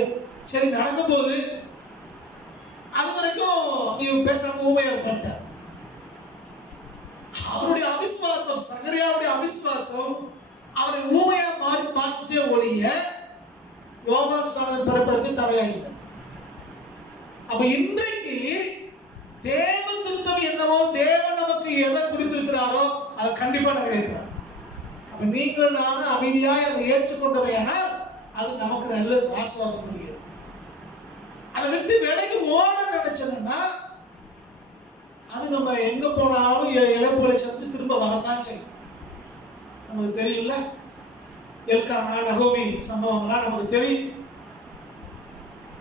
சரி நடக்கும் போது அது வரைக்கும் நீ பேசாம ஊமையா இருக்க. அவருடைய அவிஸ்வாசம், சகரியாவுடைய அவிஸ்வாசம் அவரை ஊமையா மாற்றிச்சே ஒழிய யோவான் சாணகன் பிறப்பதற்கு தடையாகிட்ட. அப்ப இன்றைக்கு தேவ திட்டம் என்னவோ, தேவன் நமக்கு எதை குறித்திருக்கிறாரோ அதை கண்டிப்பா நிறைவேற்றுவார். அப்ப நீங்கள் நானும் அமைதியாக அதை ஏற்றுக்கொண்டவையானால் அது நமக்கு நல்ல ஆசீர்வாதம் புரியும். அதை விட்டு விலகி ஓட நினைச்சோம்னா அது நம்ம எங்க போனாலும் இழப்புகளை சந்தித்து திரும்ப வரத்தான் செய்யும். நமக்கு தெரியும்ல, எல்கானா நகோமி சம்பவங்கள்லாம் நமக்கு தெரியும்.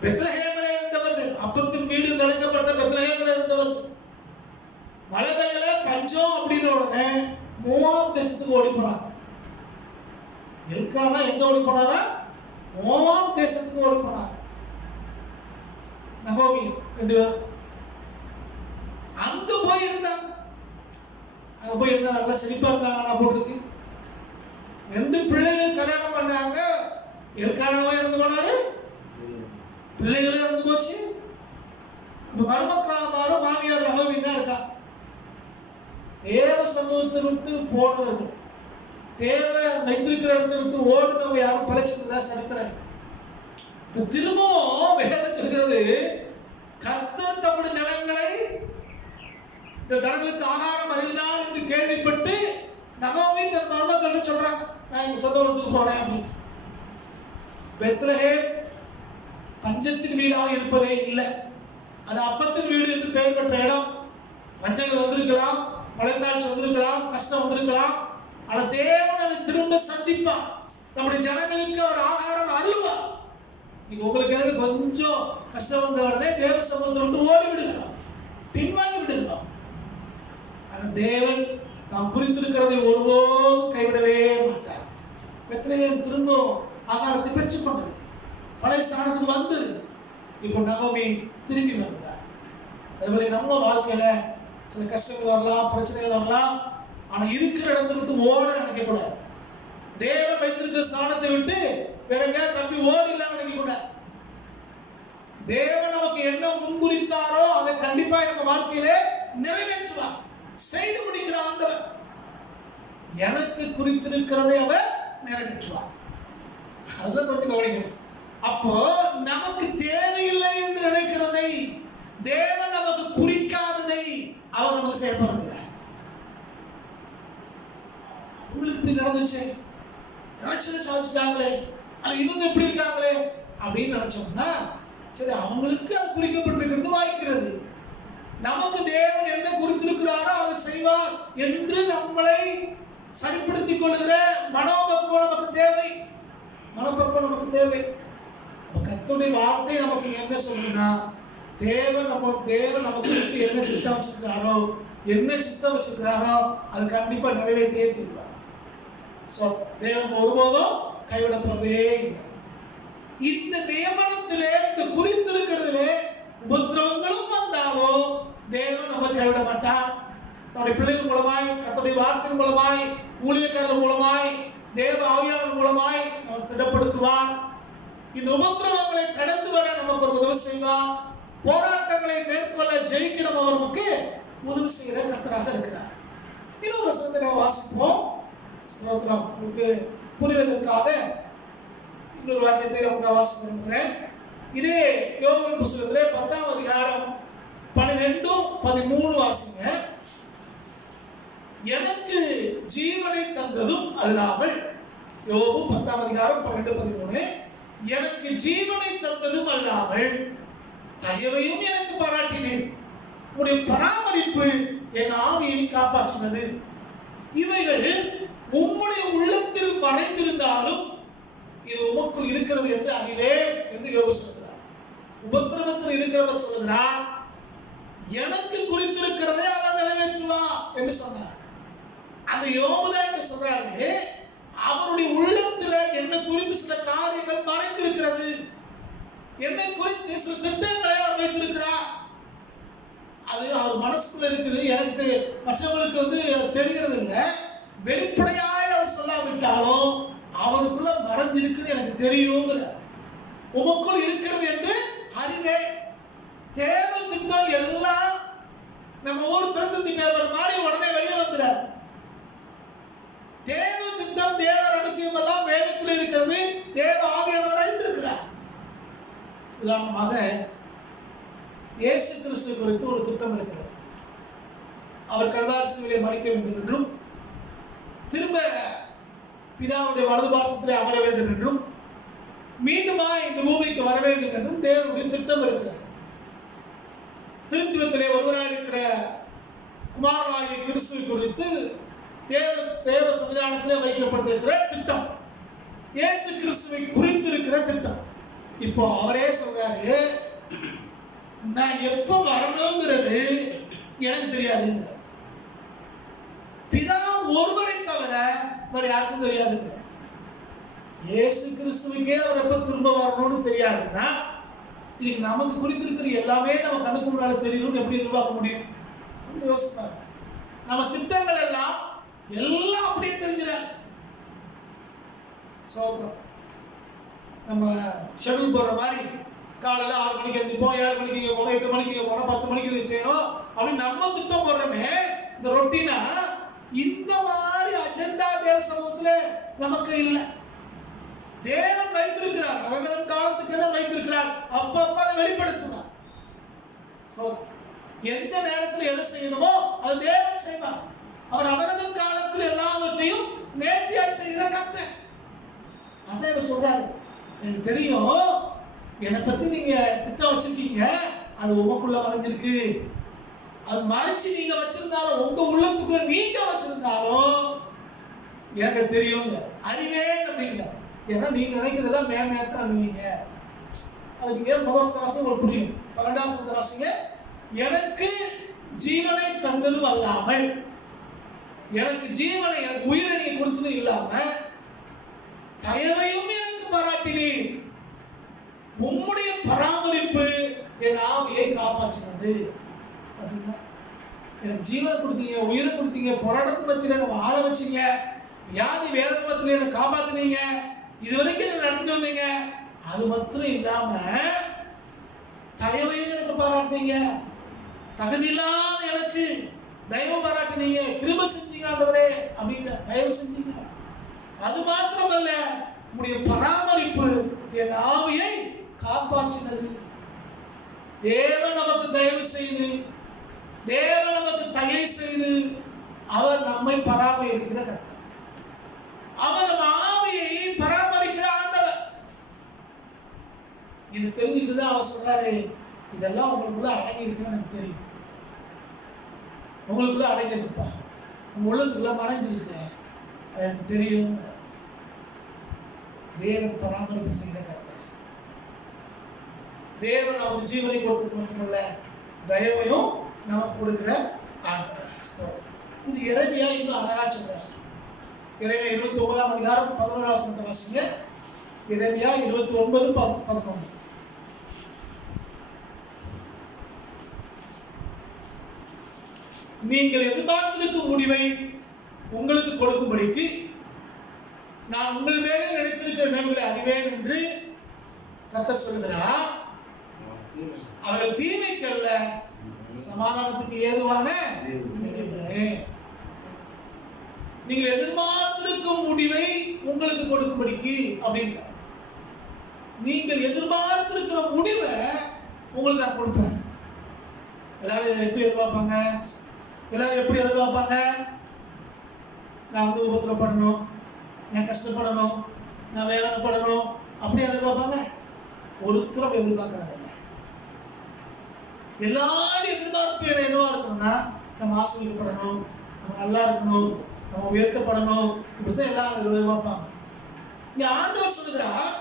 பெத்லகேமில் இருந்தவர்கள், அப்பத்தின் வீடு நிலைக்கப்பட்ட பெத்லகேமில் இருந்தவர்கள், மழை பெய்யல பஞ்சம் அப்படின்னு உடனே மோவாப் தேசத்துக்கு ஓடி போனாங்க. எல்கானா எங்க ஓடி போனாரா, மோவாப் தேசத்துக்கு ஓடி போனாங்க. நகோமி 2 பேர் அங்க போய் இருந்தாங்க. அங்க போய் இருந்தா நல்லா செழிப்பா இருந்தாங்க. போட்டிருக்கு 2 பிள்ளைகள் கல்யாணம் பண்ணாங்க. எல்கானாவா இறந்து போனாரு, பிள்ளைகளும் இறந்து போச்சு. இப்ப மருமக்காமாரும் மாமியார் நகோமி தான் இருக்கா. தேவ சமூகத்தை விட்டு போனவர்கள், தேவ வைத்திருக்கிற இடத்தை விட்டு ஓடுனவங்க யாரும் படைச்சதுதான் சரித்திரம். திரும்பவும் வேதம் சொல்கிறது, கர்த்தர் தம்முடைய ஜனங்களை, இந்த ஜனங்களுக்கு ஆகாரம் அறிவினார் என்று கேள்விப்பட்டு நகோமி தன் மருமக்கள் சொல்றாங்க, நான் எங்க சொந்த ஊருக்கு போறேன் அப்படின்னு. பெத்லகேம் பஞ்சத்தின் வீடாக இருப்பதே இல்லை, அது அப்பத்தின் வீடு என்று பெயர் பெற்ற இடம். பஞ்சங்கள் வந்திருக்கலாம், மழைத்தாட்சி வந்திருக்கலாம், கஷ்டம் வந்திருக்கலாம், ஆனா தேவன் அதை திரும்ப சந்திப்பான். நம்முடைய ஜனங்களுக்கு அவர் ஆகாரம் அருள்வார். நீங்க உங்களுக்கு எனக்கு கொஞ்சம் கஷ்டம் வந்த உடனே தேவ சம்பந்தம் விட்டு ஓடி விடுகிறோம், பின்வாங்கி விடுகிறோம். ஆனா தேவன் தாம் குறித்திருக்கிறதை ஒருபோதும் கைவிடவே மாட்டார். பெத்லகேம் திரும்ப ஆகாரத்தை பெற்றுக் கொண்டது, பழைய ஸ்தானத்துக்கு வந்தது. இப்போ நகோமி திரும்பி வருகிறார். அதுபோல நம்ம வாழ்க்கையில சில கஷ்டங்கள் வரலாம், பிரச்சனைகள் வரலாம், ஆனா இருக்கிற இடத்தை விட்டு ஓட நினைக்கக்கூடாது. தேவன் வைத்திருக்கிற ஸ்தானத்தை விட்டு வேற எங்கேயா தப்பி ஓடிலாம் நினைக்கக்கூடாது. தேவன் நமக்கு என்ன முன்குறித்தாரோ அதை கண்டிப்பா நம்ம வாழ்க்கையிலே நிறைவேற்றுவார், செய்து முடிக்கிற ஆண்டவர். எனக்கு குறித்திருக்கிறதை அவர் நிறைவேற்றுவார். அதுதான் கொஞ்சம் கவனிக்கணும். அப்போ நமக்கு தேவையில்லை என்று நினைக்கிறதை, தேவன் நமக்கு குறிக்காததை அவர் நமக்கு செயல்படுறதில்லை. உங்களுக்கு இப்படி நடந்துச்சு, நினைச்சதை சாதிச்சுட்டாங்களே, அது இவங்க எப்படி இருக்காங்களே அப்படின்னு நினைச்சோம்னா சரி, அவங்களுக்கு அது குறிக்கப்பட்டிருக்கிறது வாய்க்கிறது. நமக்கு தேவன் என்ன குறித்திருக்கிறாரோ அதை செய்வார் என்று நம்மளை சரிப்படுத்திக் கொள்கிற மனோபக்குவம் நமக்கு தேவை. மனோபக்குவம் நமக்கு தேவை. கர்த்தருடைய வார்த்தை நமக்கு என்ன சொல்லுதுன்னா, தேவன் நமக்கு என்ன திட்டம் வச்சிருக்கிறாரோ, என்ன சித்தம் வச்சிருக்கிறாரோ அது கண்டிப்பா நிறைவேற்றியே தீர்வார். தேவன் ஒருபோதும் கைவிட போறதே இல்லை. இந்த நியமனத்திலே, இந்த குறித்திருக்கிறதிலே உபத்திரவங்களும் வந்தாலும் தேவன் நம்ம கைவிட மாட்டார். நம்முடைய பிள்ளைகள் மூலமாய், கர்த்தருடைய வார்த்தையின் மூலமாய், ஊழியக்காரர்கள் மூலமாய், தேவ ஆவியாளர் மூலமாய் நம்ம திடப்படுத்துவார். இந்த உபத்திரவங்களை கடந்து வர நமக்கு ஒரு உதவி செய்வார். போராட்டங்களை மேற்கொள்ள ஜெயிக்க நம்ம அவருக்கு உதவி செய்கிற கர்த்தராக இருக்கிறார். இன்னொரு வசனத்தை நம்ம வாசிப்போம். ஸ்தோத்திரம். உங்களுக்கு புரிவதற்காக இன்னொரு வாக்கியத்தை நமக்கு வாசிக்க விரும்புகிறேன். இதே யோபு புத்தகத்திலே 10ஆம் அதிகாரம் 12-13 வாசிங்க. எனக்கு ஜீவனை தந்ததும் அல்லாமல், யோபு 10ஆம் அதிகாரம் 12-13, எனக்கு ஜீவனை தந்ததும் அல்லாமல் தயவையும் எனக்கு பாராட்டினேன். உடைய பராமரிப்பு என் ஆவியை காப்பாற்றினது. இவைகள் உம்முடைய உள்ளத்தில் மறைந்திருந்தாலும் இது உமக்குள் இருக்கிறது என்று அறிவே என்று யோபு சொல்கிறார். உபத்திரவத்தில் இருக்கிறவர் சொல்கிறார், எனக்கு குறித்திருக்கிறதை அவன் நிறைவேற்றுவா என்று சொன்னார். அந்த யோபுதான் என்று சொல்றாரு, அவருடைய உள்ளத்துல என்ன குறித்து சில காரியங்கள் மறைந்திருக்கிறது, என்னை குறித்து சில திட்டங்களை அவர் வைத்திருக்கிறார். அது அவர் மனசுக்குள்ள இருக்குது. எனக்கு மற்றவங்களுக்கு தெரிகிறது இல்லை. வெளிப்படையாக அவர் சொல்லாவிட்டாலும் அவருக்குள்ள மறைஞ்சிருக்குன்னு எனக்கு தெரியுங்கிற, உமக்குள் இருக்கிறது என்று அறிவே. தேவ திட்டம் எல்லாம் நம்ம ஊர் திறந்து பேப்பர் மாதிரி உடனே வெளியே வந்துடார். தேவ திட்டம், தேவ ரகசியம் எல்லாம் வேதத்தில் இருக்கிறது. தேவ ஆவியானவர் அறிந்திருக்கிறார். உதாரணமாக இயேசு கிறிஸ்து குறித்து ஒரு திட்டம் இருக்கிறது. அவர் கல்வாரி சிலுவையிலே மரிக்க வேண்டும் என்றும், திரும்ப பிதாவுடைய வலது பாசத்திலே அமர வேண்டும் என்றும், மீண்டுமா இந்த பூமிக்கு வர வேண்டும் என்றும் தேவனுடைய திட்டம் இருக்கிறது. திருத்துவத்திலே ஒருவராக இருக்கிற குமாரனாகிய கிறிஸ்துவை குறித்து தேவ சன்னிதானத்திலே வைக்கப்பட்டிருக்கிற திட்டம், இயேசு கிறிஸ்துவை குறித்திருக்கிற திட்டம். இப்போ அவரே சொல்றாரு, நான் எப்ப வரணுங்கிறது எனக்கு தெரியாதுங்கிற. பிதா ஒருவரை தவிர வேற யாருக்கும் தெரியாதுங்கிற. இயேசு கிறிஸ்துவுக்கே அவர் எப்ப திரும்ப வரணும்னு தெரியாதுன்னா, இன்னைக்கு நமக்கு குறித்திருக்கிற எல்லாமே நம்ம கண்ணுக்கு முன்னால தெரியணும்னு எப்படி எதிர்பார்க்க முடியும்? யோசிப்பாங்க. நம்ம திட்டங்கள் எல்லாம் அப்படியே தெரிஞ்சிடாது. சோத்திரம். நம்ம ஷெட்யூல் போடுற மாதிரி காலையில் 6 மணிக்கு எழுந்திப்போம், 7 மணிக்கு இங்கே போனோம், 8 மணிக்கு இங்கே போனோம், 10 மணிக்கு இது செய்யணும் அப்படின்னு நம்ம திட்டம் போடுறோமே. இந்த ரொட்டீனா இந்த மாதிரி அஜெண்டா தேவ சமூகத்தில் நமக்கு இல்லை. தேவன் வைத்திருக்கிறார், அதன் காலத்துக்கு என்ன வைத்திருக்கிறார், அப்பப்ப அதை வெளிப்படுத்துவார். எந்த நேரத்தில் எதை செய்யணுமோ அது தேவன் செய்வார். அவர் அதன் காலத்தில் எல்லாவற்றையும் நேர்த்தியாக செய்கிற கர்த்தர். அதை அவர் சொல்றாரு, எனக்கு தெரியும், என்னை பத்தி நீங்க திட்டம் வச்சிருக்கீங்க, அது உமக்குள்ள மறைஞ்சிருக்கு. அது மறைச்சு நீங்க வச்சிருந்தாலும், உங்க உள்ளத்துக்குள்ள நீங்க வச்சிருந்தாலும் எனக்கு தெரியும். அறிவே நம்பிக்கை. ஏன்னா நீங்க நினைக்கிறதெல்லாம் மேன்மையாத்தான் நம்புவீங்க. அதுக்கு முதல் வாசம் உங்களுக்கு புரியும். 12ஆம் வாசிங்க. எனக்கு ஜீவனை தந்ததும் அல்லாமல், எனக்கு ஜீவனை, எனக்கு உயிரை நீங்க கொடுத்ததும் இல்லாம தயவையும் எனக்கு பாராட்டினீர். உம்முடைய பராமரிப்பு என் ஆவியை காப்பாற்றினது. எனக்கு ஜீவனை கொடுத்தீங்க, உயிரை கொடுத்தீங்க, போராட்டத்தை பத்தியில நம்ம ஆள வச்சீங்க, வியாதி வேதனை பத்தியில என்னை காப்பாத்தினீங்க, இது வரைக்கும் என்ன நடத்திட்டு வந்தீங்க. அது மாத்திரம் இல்லாம தயவையும் எனக்கு பாராட்டினீங்க. தகுதி இல்லாத எனக்கு தயவு பாராட்டினீங்க, கிருபை செஞ்சீங்க ஆண்டவரே அப்படிங்கிற, தயவு செஞ்சீங்க. அது மாத்திரமல்ல, உங்களுடைய பராமரிப்பு என் ஆவியை காப்பாற்றினது. தேவன் நமக்கு தயவு செய்து, தேவன் நமக்கு தயை செய்து, அவர் நம்மை பராமரிக்கிற கர்த்தர். அவர் நம்ம ஆவியை பராமரிக்கிற ஆண்டவர். இது தெரிஞ்சுக்கிட்டுதான் அவர் சொல்றாரு, இதெல்லாம் உங்களுக்குள்ள அடங்கி இருக்குன்னு எனக்கு தெரியும். உங்களுக்குள்ள அடங்கியிருப்பா, உங்க உள்ளத்துக்குள்ள மறைஞ்சிருக்க, அது எனக்கு தெரியும். தேவன் பராமரிப்பு செய்கிற கர்த்தர். தேவன் நமக்கு ஜீவனை கொடுத்தது மட்டுமல்ல, தயவையும் நமக்கு கொடுக்கிற ஆண்டவர். இது எரேமியா இன்னும் அழகா சொல்றார். எரேமியா 29ஆம் அதிகாரம் 11ஆம் வசனத்தை வாசிங்க. எரேமியா 29:11. நீங்கள் எதிர்பார்த்திருக்கும் முடிவை உங்களுக்கு கொடுக்கும்படிக்கு நான் உங்கள் மேலே நினைத்திருக்கிற நினைவுகளை அறிவேன் என்று கர்த்தர் சொல்கிறார். அவர்கள் தீமைக்கல்ல சமாதானத்துக்கு ஏதுவான நினைவுகளே. நீங்கள் எதிர்பார்த்திருக்கும் முடிவை உங்களுக்கு கொடுக்கும்படிக்கு அப்படிங்கிற, நீங்கள் எதிர்பார்த்திருக்கிற முடிவை உங்களுக்கு நான் கொடுப்பேன். எல்லாரும் எப்படி எதிர்பார்ப்பாங்க? எல்லாரும் எப்படி எதிர்பார்ப்பாங்க? நான் வந்து உபத்திரப்படணும், நான் கஷ்டப்படணும், நான் வேதனைப்படணும், அப்படி எதிர்பார்ப்பாங்க? ஒருத்தரும் எதிர்பார்க்கறாங்க. எல்லாரும் எதிர்பார்ப்பு என்னவா இருக்கணும்னா, நம்ம ஆசீர்வதிக்கப்படணும், நம்ம நல்லா இருக்கணும், நம்ம உயர்த்தப்படணும், இப்படிதான் எல்லாம் எதிர்பார்ப்பாங்க. இங்க ஆண்டவர் சொல்லுகிறார்,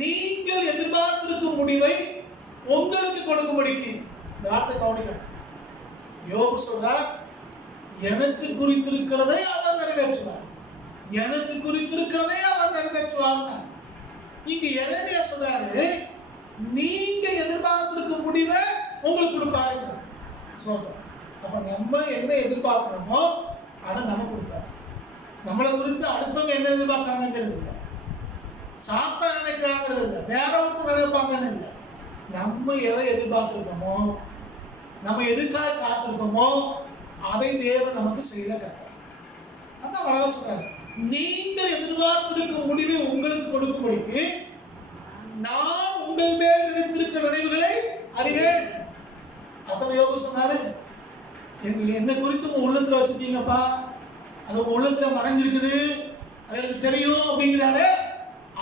நீங்கள் எதிர்பார்த்திருக்கும் முடிவை உங்களுக்கு கொடுக்கும்படிக்கு. இந்த வார்த்தை கவனிக்கணும். யோபு சொல்றார், எனக்கு குறித்திருக்கிறதை அவன் நிறைவேற்றுவார், எனக்கு குறித்திருக்கிறதை அவன் நிறைவேற்றுவாங்க. இங்க எரேமியா சொல்றாரு, நீங்க எதிர்பார்த்திருக்கும் முடிவை உங்களுக்கு கொடுப்பாருங்க சொல்றோம். அப்ப நம்ம என்ன எதிர்பார்க்கிறோமோ அதை நம்ம கொடுப்பாரு. நம்மளை குறித்து அடுத்தவங்க என்ன எதிர்பார்க்காங்கிறது இல்லை, சாத்தா நினைக்கிறாங்கிறது இல்லை, வேற ஒருத்தர் நினைப்பாங்கன்னு இல்லை. நம்ம எதை எதிர்பார்த்திருக்கோமோ, நம்ம எதுக்காக காத்திருக்கோமோ அதை தேவன் நமக்கு செய்யல கர்த்தர். அதான் வளர சொல்றாரு, நீங்கள் எதிர்பார்த்திருக்கும் முடிவை உங்களுக்கு கொடுக்கும்படிக்கு நான் உங்கள் மேல் நினைத்திருக்கிற நினைவுகளை அறிவேன். அத்தனை யோபு சொன்னாரு, என்ன குறித்து உங்க உள்ளத்துல வச்சிருக்கீங்கப்பா, அது உங்க உள்ளத்துல மறைஞ்சிருக்குது, அது எனக்கு தெரியும் அப்படிங்கிறாரு.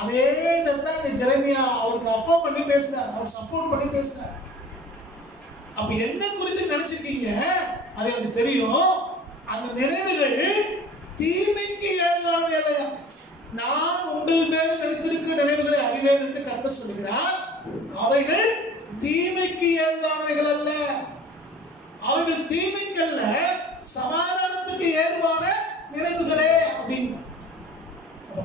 அதே இதைத்தான் ஜெரமியா அவருக்கு அப்போ பண்ணி பேசுறாரு, அவர் சப்போர்ட் பண்ணி பேசுறாரு. அப்ப என்ன குறித்து நினைச்சிருக்கீங்க அது எனக்கு தெரியும், அந்த நினைவுகள் தீமைக்கு ஏதுவானவை இல்லையா. நான் உங்கள் மேல் நினைத்திருக்கிற நினைவுகளை அறிவேன் என்று கர்த்தர் சொல்கிறார். அவைகள் தீமைக்கு ஏதுவானவைகள் அல்ல, அவைகள் தீமைக்கு அல்ல, சமாதானத்துக்கு ஏதுவான நினைவுகளே அப்படிங்க.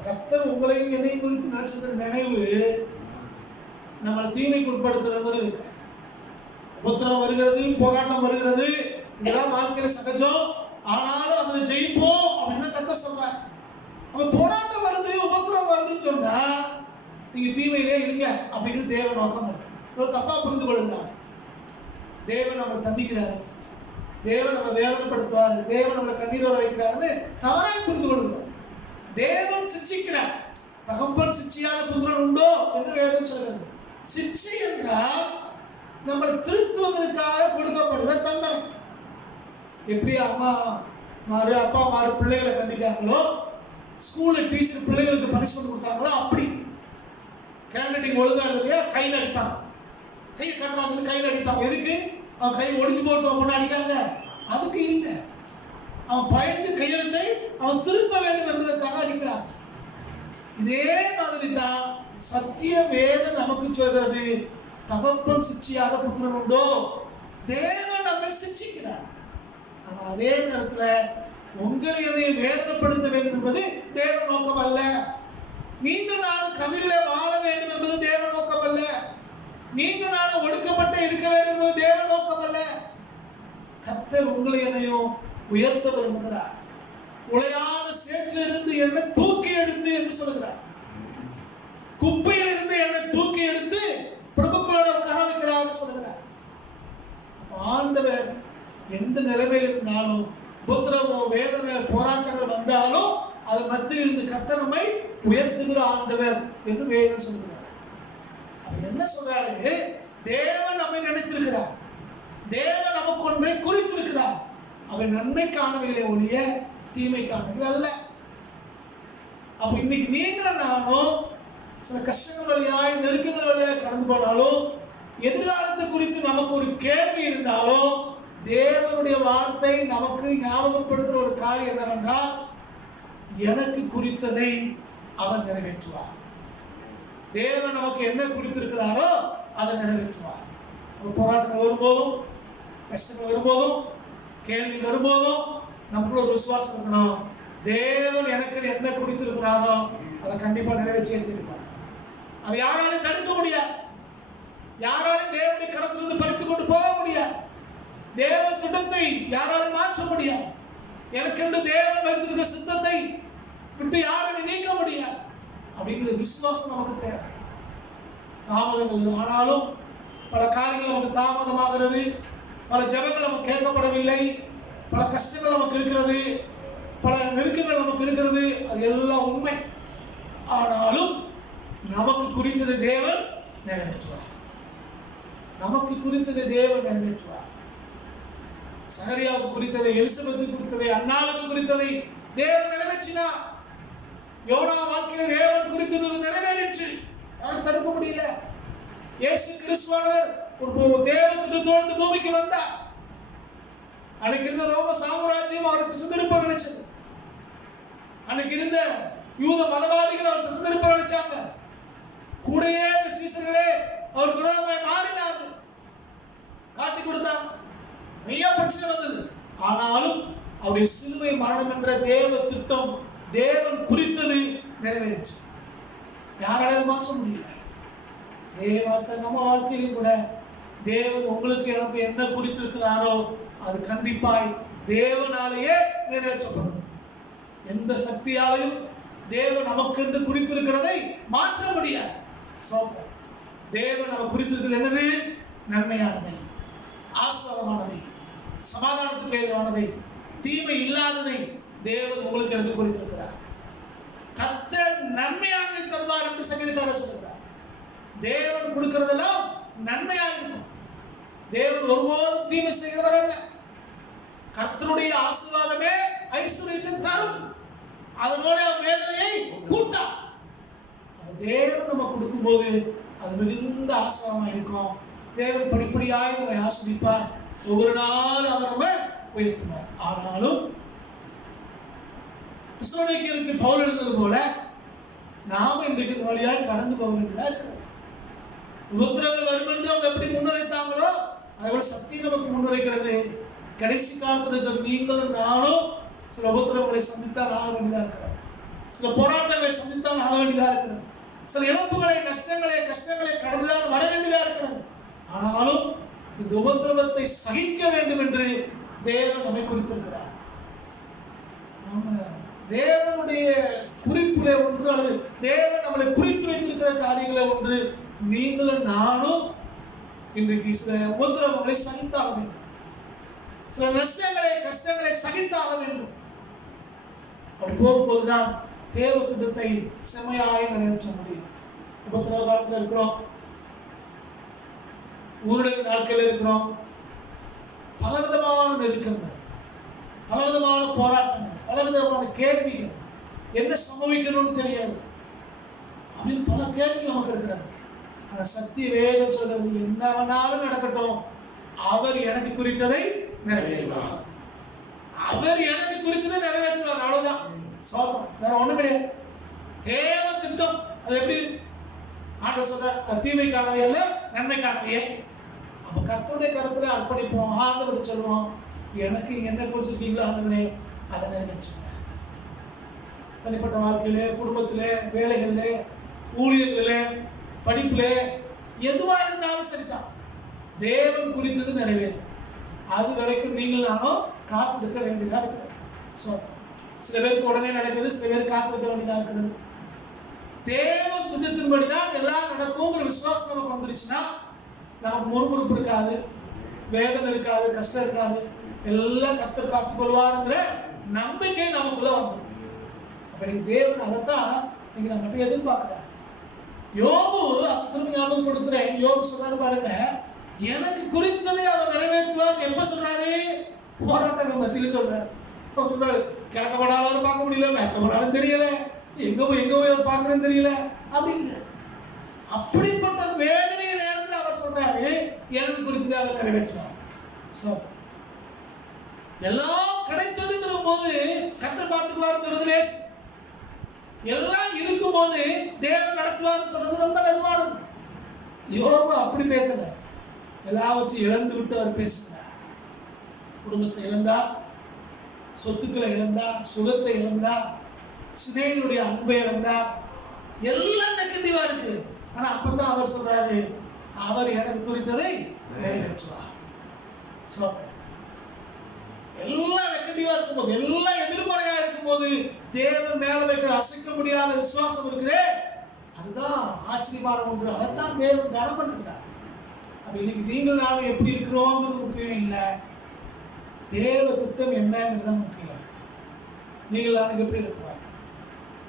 கர்த்தர் உங்களையும் என்னையும் குறித்து நினைச்சிருக்கிற நினைவு நம்மளை தீமைக்கு உட்படுத்துறது. உபத்திரம் வருகிறது, போராட்டம் வருகிறது, இதெல்லாம் வாழ்க்கையில சகஜம். ஆனாலும் அதுல ஜெயிப்போம் அப்படின்னு கர்த்தர் சொல்றார். அப்ப போராட்டம் வருது, உபத்திரம் வருதுன்னு சொன்னா நீங்க தீமையிலே இருங்க அப்படிங்கிறது தேவ நோக்கம். தப்பா புரிந்து கொள்கிறார். தேவன் நம்மளை தண்டிக்கிறாரு, தேவன் நம்மளை வேதனைப்படுத்துவாரு, தேவன் நம்மளை கண்ணீர் வர வைக்கிறாருன்னு தவறாக புரிந்து கொள்கிறோம். தேவன் சிட்சிக்கிறார். தகப்பன் சிட்சியாத புத்திரன் உண்டோ என்று வேதம் சொல்கிறது. சிட்சை என்றால் நம்மளை திருத்துவதற்காக கொடுக்கப்படுகிற தண்டனை. எப்படி அம்மா மாறு அப்பா மாறு பிள்ளைகளை கண்டிக்காங்களோ, ஸ்கூல்ல டீச்சர் பிள்ளைகளுக்கு பனிஷ்மெண்ட் கொடுத்தாங்களோ, அப்படி கேண்டீன் ஒழுங்கா இல்லையா கையில் அடிப்பாங்க, கையை கட்டுறாங்கன்னு கையில் அடிப்பாங்க. எதுக்கு? அவன் கை ஒடிஞ்சு போட்டு பொண்ணு அடிக்காங்க, அதுக்கு இல்லை, அவன் பயந்து கையெழுத்தை அவன் திருத்த வேண்டும் என்பதற்காக அடிக்கிறான். இதே மாதிரி தான் சத்திய வேதம் நமக்கு சொல்கிறது, தகப்பன் சிட்சியாத புத்திரன் உண்டோ, தேவன் நம்மை சிட்சிக்கிறார். ஆனா அதே நேரத்துல உங்களை என்னை வேதனைப்படுத்த வேண்டும் என்பது தேவ நோக்கம் அல்ல. நீங்கள் நான் கவிரிலே வாழ வேண்டும் என்பது தேவ நோக்கம் அல்ல. நீங்கள் நான் ஒடுக்கப்பட்ட இருக்க வேண்டும் என்பது தேவ நோக்கம் அல்ல. கர்த்தர் உங்களை என்னையும் உயர்த்த விரும்புகிறார். உளையான சேற்றிலிருந்து என்னை தூக்கி எடுத்து என்று சொல்கிறார். குப்பையில் இருந்து என்னை தூக்கி எடுத்து பிரபுக்களோட உட்கார வைக்கிறார் சொல்கிறார். ஆண்டவர் எந்த நிலைமையில் இருந்தாலும், புத்திரமோ வேதனை போராட்டங்கள் வந்தாலும் அது மத்தியில் இருந்து கர்த்தரை உயர்த்துகிற ஆண்டவர் என்று வேதம் சொல்கிறார். அவர் என்ன சொல்றாரு? தேவன் நம்மை நினைத்திருக்கிறார், தேவன் நமக்கு ஒன்றை குறித்திருக்கிறார். அவை நன்மைக்கானவைகளை ஒழிய தீமைக்கானவைகள் அல்ல. அப்ப இன்னைக்கு நீங்களும் நானும் சில கஷ்டங்கள் வழியாய் நெருக்கங்கள் வழியாய் கடந்து போனாலும், எதிர்காலத்தை குறித்து நமக்கு ஒரு கேள்வி இருந்தாலும் தேவனுடைய வார்த்தை நமக்கு ஞாபகப்படுத்துகிற ஒரு காரியம் என்னவென்றால், எனக்கு குறித்ததை அவர் நிறைவேற்றுவார். தேவன் நமக்கு என்ன குறித்திருக்கிறாரோ அதை நிறைவேற்றுவார். போராட்டங்கள் வரும்போதும், கஷ்டங்கள் வரும்போதும், கேள்வி வரும்போதும் நமக்குள்ள ஒரு விசுவாசம் இருக்கணும். தேவன் எனக்கு என்ன குறித்திருக்கிறாரோ அதை கண்டிப்பா நிறைவேற்றியே தீருவார். அதை யாராலும் தடுக்க முடியாது. யாராலும் தேவனுடைய கரத்திலிருந்து பறித்து கொண்டு போக முடியாது. தேவ திட்டத்தை யாராலும் மாற்ற முடியாது. எனக்கென்று தேவன் வைத்திருக்கிற சித்தத்தை விட்டு யாரும் நீக்க முடியாது. அப்படிங்கிற விசுவாசம் நமக்கு தேவை. தாமதங்கள் ஆனாலும் பல காரியங்கள் நமக்கு தாமதமாகிறது. பல ஜெபங்கள் நமக்கு கேட்கப்படவில்லை. பல கஷ்டங்கள் நமக்கு இருக்கிறது. பல நெருக்கங்கள் நமக்கு இருக்கிறது. அது எல்லாம் உண்மை. ஆனாலும் நமக்கு குறித்ததை தேவன் நிறைவேற்றுவார். நமக்கு குறித்ததை தேவன் நிறைவேற்றுவார். சகரியாவுக்கு குறித்ததை, எலிசபெத்து குறித்ததை, அன்னாளுக்கு குறித்ததை தேவன் நிறைவேற்றினார். யோனா வாழ்க்கையில தேவன் குறித்தது நிறைவேறிற்று. யாரும் தடுக்க முடியல. இயேசு கிறிஸ்துவானவர் ஒரு தேவ திட்டத்தோடு பூமிக்கு வந்தார். அன்னைக்கு இருந்த ரோம சாம்ராஜ்யம் அவருக்கு சிதறிப்ப நினைச்சது. அன்னைக்கு இருந்த யூத மதவாதிகள் அவர் சிதறிப்ப நினைச்சாங்க. கூடயே சீசர்களே அவர் விரோதமாய் மாறினார்கள், காட்டி கொடுத்தாங்க. நிறைய பிரச்சனை வந்தது. ஆனாலும் அவருடைய சிலுவை மரணம் என்ற தேவ திட்டம், தேவன் குறித்தது நிறைவேறிச்சு. யாராலும் மாற்ற முடியல. தேவத்தை நம்ம வாழ்க்கையிலும் கூட தேவன் உங்களுக்கு எனக்கு என்ன குறித்திருக்கிறாரோ அது கண்டிப்பாய் தேவனாலேயே நிறைவேற்றப்படும். எந்த சக்தியாலையும் தேவன் நமக்கு என்று குறித்திருக்கிறதை மாற்ற முடியாது. தேவன் நமக்கு குறித்திருக்கிறது என்னது? நன்மையானதை, ஆசீர்வாதமானதை, சமாதானத்துக்கு ஏதுவானதை, தீமை இல்லாததை தேவன் உங்களுக்கு எடுத்து குறித்திருக்கிறார். கர்த்தர் நன்மையானதை தருவார் என்று சங்கீதக்காரர் சொல்கிறார். தேவன் கொடுக்கிறதெல்லாம் நன்மையாக இருக்கும். தேவன் ஒருபோதும் தீமை செய்கிறவர் அல்ல. கர்த்தருடைய ஆசீர்வாதமே ஐஸ்வர்யத்தை தரும். அதனோட வேதனையை கூட்டா. தேவன் நம்ம கொடுக்கும்போது அது மிகுந்த ஆசீர்வாதமா இருக்கும். தேவன் படிப்படியாக நம்மை ஆசீர்வதிப்பார். ஒவ்வொரு நாள் அவர் நம்ம உயர்த்துவார். ஆனாலும் தெசலோனிக்கேயருக்கு பவுல் எழுந்தது போல நாம இன்றைக்கு இந்த வழியாக கடந்து போக வேண்டியதா இருக்கிறது. உபத்திரவங்கள் வரும் என்று அவங்க எப்படி முன்னுரைத்தாங்களோ அதேபோல சத்தியம் நமக்கு முன்னுரைக்கிறது. கடைசி காலத்தில் நீங்களும் நானும் சில உபத்திரவங்களை சந்தித்தால் ஆக வேண்டியதா இருக்கிறது. சில போராட்டங்களை சந்தித்தால் ஆக வேண்டியதா இருக்கிறது. சில இழப்புகளை, நஷ்டங்களை, கஷ்டங்களை கடந்துதான் வர வேண்டியதா இருக்கிறது. ஆனாலும் இந்த உபத்திரவத்தை சகிக்க வேண்டும் என்று தேவன் நம்மை குறித்திருக்கிறார். நம்ம தேவனுடைய குறிப்பிலே ஒன்று, அல்லது தேவன் நம்மளை குறித்து வைத்திருக்கிற காரியங்களை ஒன்று. நீங்களும் நானும் இன்றைக்கு சில உபத்திரவங்களை சகித்தாக வேண்டும். சில நஷ்டங்களை, கஷ்டங்களை சகித்தாக வேண்டும். அப்படி போகும்போதுதான் தேவ திட்டத்தை செம்மையாய் நிறைவேற்ற முடியும். உபத்திரவ காலத்தில் இருக்கிறோம், ஊரடங்கு நாட்கள் இருக்கிறோம். பலவிதமான நெருக்கங்கள், பலவிதமான போராட்டங்கள், பலவிதமான கேள்விகள். என்ன சம்பவிக்கணும்னு தெரியாது அப்படின்னு பல கேள்விகள் நமக்கு இருக்கிறது. ஆனா சத்திய வேதம் சொல்கிறது, என்ன வேணாலும் நடக்கட்டும், அவர் எனக்கு குறித்ததை நிறைவேற்றுவார். அவர் எனக்கு குறித்ததை நிறைவேற்றுவார். அவ்வளவுதான். சோதம், வேற ஒண்ணும் கிடையாது. தேவ திட்டம் அது எப்படி ஆண்டவர் சொல்ற, தீமைக்கானவை அல்ல நன்மைக்கானவையே. அப்ப கர்த்தருடைய கருத்துல அர்ப்பணிப்போம். ஆண்டவர் சொல்லுவோம், எனக்கு என்ன குறிச்சிருக்கீங்களோ ஆண்டவரே அதை நிறைவேற்றுங்க. தனிப்பட்ட வாழ்க்கையிலே, குடும்பத்திலே, வேலைகளிலே, ஊழியர்களிலே, படிப்பிலே, எதுவா இருந்தாலும் சரிதான், தேவன் குறித்தது நிறைவேறும். அது வரைக்கும் நீங்கள் நானும் காத்திருக்க வேண்டியதா இருக்கிறது. சில பேருக்கு உடனே நடக்குது, சில பேர் காத்திருக்க வேண்டியதா இருக்கிறது. தேவ திட்டத்தின்படிதான் எல்லாம் நடக்குங்கிற விசுவாசம் நமக்கு வந்துருச்சுன்னா நமக்கு முறுமுறுப்பு இருக்காது, வேதனை இருக்காது, கஷ்டம் இருக்காது. எல்லாம் கர்த்தர் பார்த்துக் கொள்வாருங்கிற நம்பிக்கை நமக்குள்ள வந்துடும். அப்ப நீங்க தேவன் அதைத்தான் நீங்க நம்மகிட்ட எதிர்பார்க்கிறார். யோபு திரும்ப ஞாபகப்படுத்துறேன். யோபு சொல்றாரு பாருங்க, எனக்கு குறித்ததை அவர் நிறைவேற்றுவார். எப்ப சொல்றாரு? போராட்டங்கள் மத்தியில சொல்றாரு. சொல்றாரு, கிழக்க போனாலும் அவர் பார்க்க முடியல, மேற்க போனாலும் தெரியல, எங்க போய் பார்க்கறேன்னு தெரியல அப்படிங்கிற அப்படிப்பட்ட வேதனை நேரத்தில் அவர் சொல்றாரு, எனக்கு குறித்ததை அவர் நிறைவேற்றுவார். எல்லாம் கிடைத்ததுங்கிற போது கர்த்தர் பார்த்துக்குவார் சொல்றது எல்லாம் இருக்கும் போது தேவன் நடத்துவார் சொல்றது ரொம்ப லகுவானது. யோபு அப்படி பேசல, எல்லாவற்றையும் இழந்து விட்டு அவர் பேசுகிறார். குடும்பத்தை இழந்தா, சொத்துக்களை இழந்தா, சுகத்தை இழந்தா, சிநேகிதருடைய அன்பை இழந்தா, எல்லாம் நெகட்டிவா இருக்கு. ஆனா அப்பதான் அவர் சொல்றாரு, அவர் எனக்கு குறித்ததை நிறைவேற்றுவார். எல்லாம் நெகட்டிவா இருக்கும்போது, எல்லாம் எதிர்மறையா இருக்கும்போது தேவன் மேல வைக்கிற அசைக்க முடியாத விசுவாசம் இருக்குதே, அதுதான் ஆச்சரியமான ஒன்று. அதைத்தான் தேவன் கனம் பண்ணுகிறார். அப்ப இன்னைக்கு நீங்கள் நாங்கள் எப்படி இருக்கிறோங்கிறது முக்கியம் இல்லை, தேவ திட்டம் என்னங்கிறது முக்கியம். நீங்கள் நாங்கள் எப்படி இருக்கிறோம்,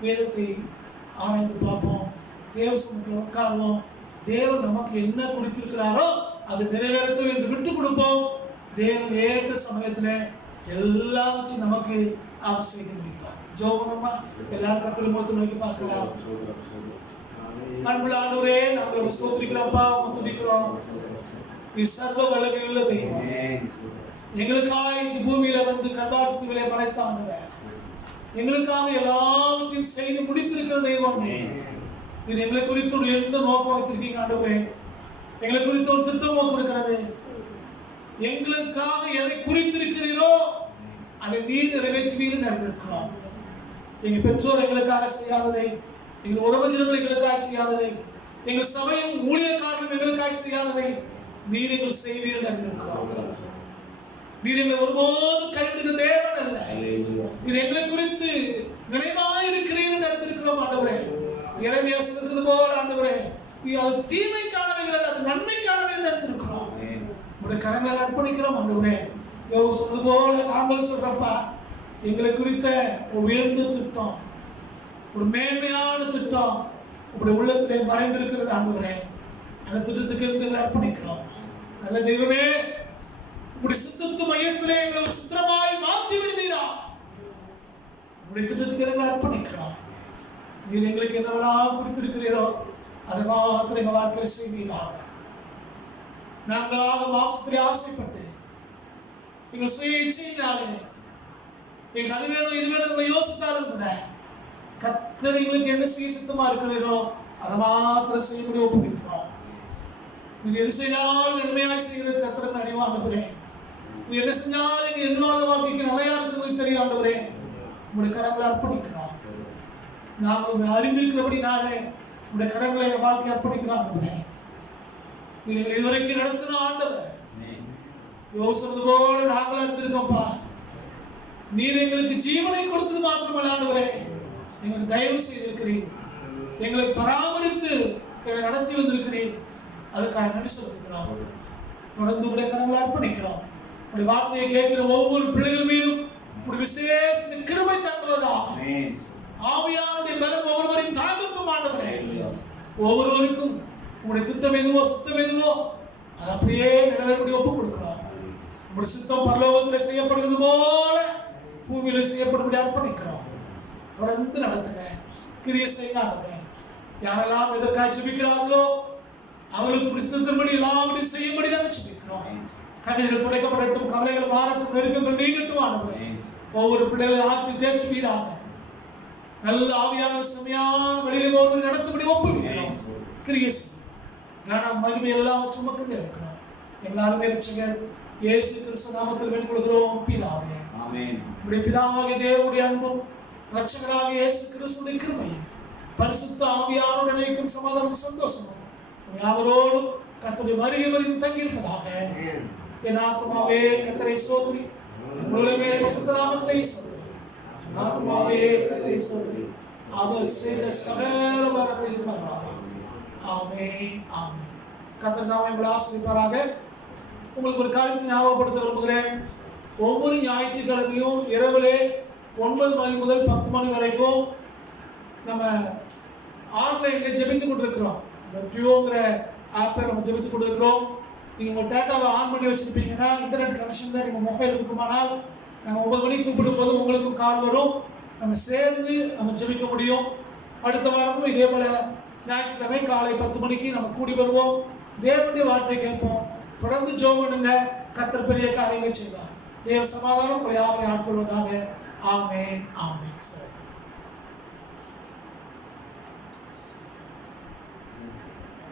வேதத்தை ஆராய்ந்து பார்ப்போம், தேவ சமூகத்தில் உட்காருவோம், தேவன் நமக்கு என்ன குறித்திருக்கிறாரோ அது நிறைவேறட்டும் என்று விட்டு கொடுப்போம். தேவன் ஏற்ற சமயத்தில் எல்லாவற்றையும் நமக்கு அவர் செய்து முடிப்பார். ஜோபனமா எல்லாரும் கர்த்தரை முகத்தை நோக்கி பார்க்கலாம். அன்புள்ள ஆண்டவரே, நாங்கள் ஸ்தோத்திரிக்கிறோம்ப்பா, துதிக்கிறோம். நீ சர்வ வல்லமையுள்ள தெய்வம். எங்களுக்காக இந்த பூமியில வந்து கல்வாரி சிலுவையிலே மறைத்த ஆண்டவர், எங்களுக்காக எல்லாவற்றையும் செய்து முடித்திருக்கிற தெய்வம். நீ எங்களை குறித்து ஒரு எந்த நோக்கம் வைத்திருக்கீங்க ஆண்டவரே, எங்களை குறித்து ஒரு திட்டம் இருக்கிறது. எங்களுக்காக எதை குறித்திருக்கிறீரோ அதை நீர் நிறைவேற்றுவீர் நடந்திருக்கிறோம். எங்க பெற்றோர் எங்களுக்காக செய்யாததை, எங்கள் உறவினர்கள் எங்களுக்காக செய்யாததை, எங்கள் சபையும் ஊழியக்காரர்கள் எங்களுக்காக செய்யாததை நீர் எங்கள் செய்வீர் நடந்திருக்கிறோம். நீர் எங்களை ஒருபோதும் கைவிடுகிற தேவன் அல்ல. நீர் எங்களை குறித்து நினைவாயிருக்கிறீர் நடந்திருக்கிறோம் ஆண்டவரே. எரேமியா சொல்றது போல ஆண்டவரே, அது தீமைக்கானவைகள் அல்ல, அது நன்மைக்கானவை நடந்திருக்கிறோம். உடைய கரங்களை அர்ப்பணிக்கிறோம் ஆண்டவரே. யோபு சொல்றது போல நாங்கள் சொல்றப்பா, எங்களை குறித்த ஒரு உயர்ந்த திட்டம், ஒரு மேன்மையான திட்டம் உங்களுடைய உள்ளத்திலே மறைந்திருக்கிறது ஆண்டவரே. அந்த திட்டத்துக்கு எங்களை அர்ப்பணிக்கிறோம். நல்ல தெய்வமே, உங்களுடைய சித்தத்து மையத்திலே எங்களை ஒரு சித்திரமாய் மாற்றி விடுவீரா. உங்களுடைய திட்டத்துக்கு எங்களை அர்ப்பணிக்கிறோம். நீர் எங்களுக்கு என்னவெல்லாம் குறித்திருக்கிறீரோ அதை மாத்திரம் எங்கள் வாழ்க்கையில் செய்வீராக. நாங்களாக மாம்சத்திலே ஆசைப்பட்டு எங்கள் சுய இச்சையினாலே எங்களுக்கு அது வேணும் இது வேணும் யோசித்தாலும் கூட கர்த்தர் எங்களுக்கு என்ன செய்ய சித்தமா இருக்கிறதோ அதை மாத்திரம் செய்யப்படி ஒப்புவிக்கிறோம். நீங்க எது செய்தாலும் நன்மையாய் செய்கிறது கர்த்தருக்கு அறிவாண்டவரே. நீ என்ன செஞ்சாலும் எங்க எதிர்வாத வாழ்க்கைக்கு நல்லையா இருக்கிறது தெரியும் ஆண்டவரே. உங்களுடைய கரங்களை அர்ப்பணிக்கிறோம். நாங்கள் அறிந்திருக்கிறபடி நாளே உங்களுடைய கரங்களை வாழ்க்கை அர்ப்பணிக்கிறோம் ஆண்டவரே. நீங்கள் இதுவரைக்கும் நடத்தின ஆண்டவர் யோசிறது போல நாங்கள் அறிந்திருக்கோம்ப்பா. நீர் எங்களுக்கு ஜீவனை கொடுத்தது மாத்திரமல்ல ஆண்டவரே, எங்களுக்கு தயவு செய்திருக்கிறீர், எங்களை பராமரித்து எங்களை நடத்தி வந்திருக்கிறீர். அதுக்காக நன்றி சொல்லிக்கிறோம். தொடர்ந்து உடைய கரங்களை அர்ப்பணிக்கிறோம். உடைய வார்த்தையை கேட்கிற ஒவ்வொரு பிள்ளைகள் மீதும் ஒரு விசேஷ கிருபை தங்குவதா. ஆவியானுடைய பலம் ஒவ்வொருவரையும் தாங்கட்டும் ஆண்டவரே. ஒவ்வொருவருக்கும் உங்களுடைய திட்டம் எதுவோ சித்தம் எதுவோ அது அப்படியே நிறைவேறக்கூடிய ஒப்புக் கொடுக்கிறோம். உங்களுடைய சித்தம் பரலோகத்தில் செய்யப்படுவது போல பூமியில செய்யப்படும்படி அர்ப்பணிக்கிறோம். தொடர்ந்து நடத்துங்க, கிரியை செய்யுங்க. யாரெல்லாம் எதற்காக ஜெபிக்கிறார்களோ அவர்களுக்கு சித்தத்தின்படி எல்லாவற்றையும் செய்யும்படி நாங்கள் ஜெபிக்கிறோம். கண்ணீர்கள் துடைக்கப்படட்டும், கவலைகள் மாறட்டும், நெருக்கங்கள் நீங்கட்டும் ஆண்டவரே. ஒவ்வொரு பிள்ளைகளை ஆற்றி தேற்றுவீராக. நல்ல ஆவியான செம்மையான வழியிலே ஒவ்வொரு நடத்தும்படி ஒப்புவிக்கிறோம். கிரியை கனம் மகிமை எல்லாம் சுமக்கு இருக்கிறோம். எல்லாருமே ரட்சகர் இயேசு கிறிஸ்து நாமத்தில் வேண்டிக் கொள்கிறோம் பிதாவே. ஆமென். உம்முடைய பிதாவாகிய தேவனுடைய அன்பும் ரட்சகராகிய இயேசு கிறிஸ்துவின் கிருபையும் பரிசுத்த ஆவியானவருடன் இருக்கும் சமாதானமும் சந்தோஷமும் யாவரோடும் கர்த்தருடைய வருகை வரைக்கும் தங்கி இருப்பதாக. என் ஆத்மாவே கர்த்தரை ஸ்தோத்திரி, உலகமே பரிசுத்த நாமத்தை ஸ்தோத்திரி. என் ஆத்மாவே கர்த்தரை ஸ்தோத்திரி, அவர் செய்த சகல வரத்தையும் மறவாதே. ஆமென், ஆமென். கர்த்தர் தாமே உங்களை ஆசீர்வதிப்பாராக. உங்களுக்கு ஒரு காரியத்தை ஞாபகப்படுத்த விரும்புகிறேன். ஒவ்வொரு ஞாயிற்றுக்கிழமையும் இரவிலே 9 மணி முதல் 10 மணி வரைக்கும் நம்ம ஆன்லைனில் ஜெபித்து கொண்டிருக்கிறோம். இந்த டியூங்கிற ஆப்பில் நம்ம ஜெபித்து கொண்டிருக்கிறோம். நீங்கள் உங்கள் டேட்டாவை ஆன் பண்ணி வச்சுருப்பீங்கன்னா, இன்டர்நெட் கனெக்ஷன் தான் நீங்கள் மொபைல் இருக்குமானால் நாங்கள் 9 மணிக்கு கூப்பிடும் போது உங்களுக்கும் கால் வரும். நம்ம சேர்ந்து நம்ம ஜெபிக்க முடியும். அடுத்த வாரமும் இதே போல் ஞாயிற்றுக்கிழமை காலை 10 மணிக்கு நம்ம கூடி வருவோம். தேவனுடைய வார்த்தை கேட்போம். தொடர்ந்து ஜெபம் பண்ணுங்க. கர்த்தர் பெரிய காரியங்களை செய்வார். தேவ சமாதானம் உங்களை யாவரை ஆட்கொள்வதாக. ஆமென் ஆமென்.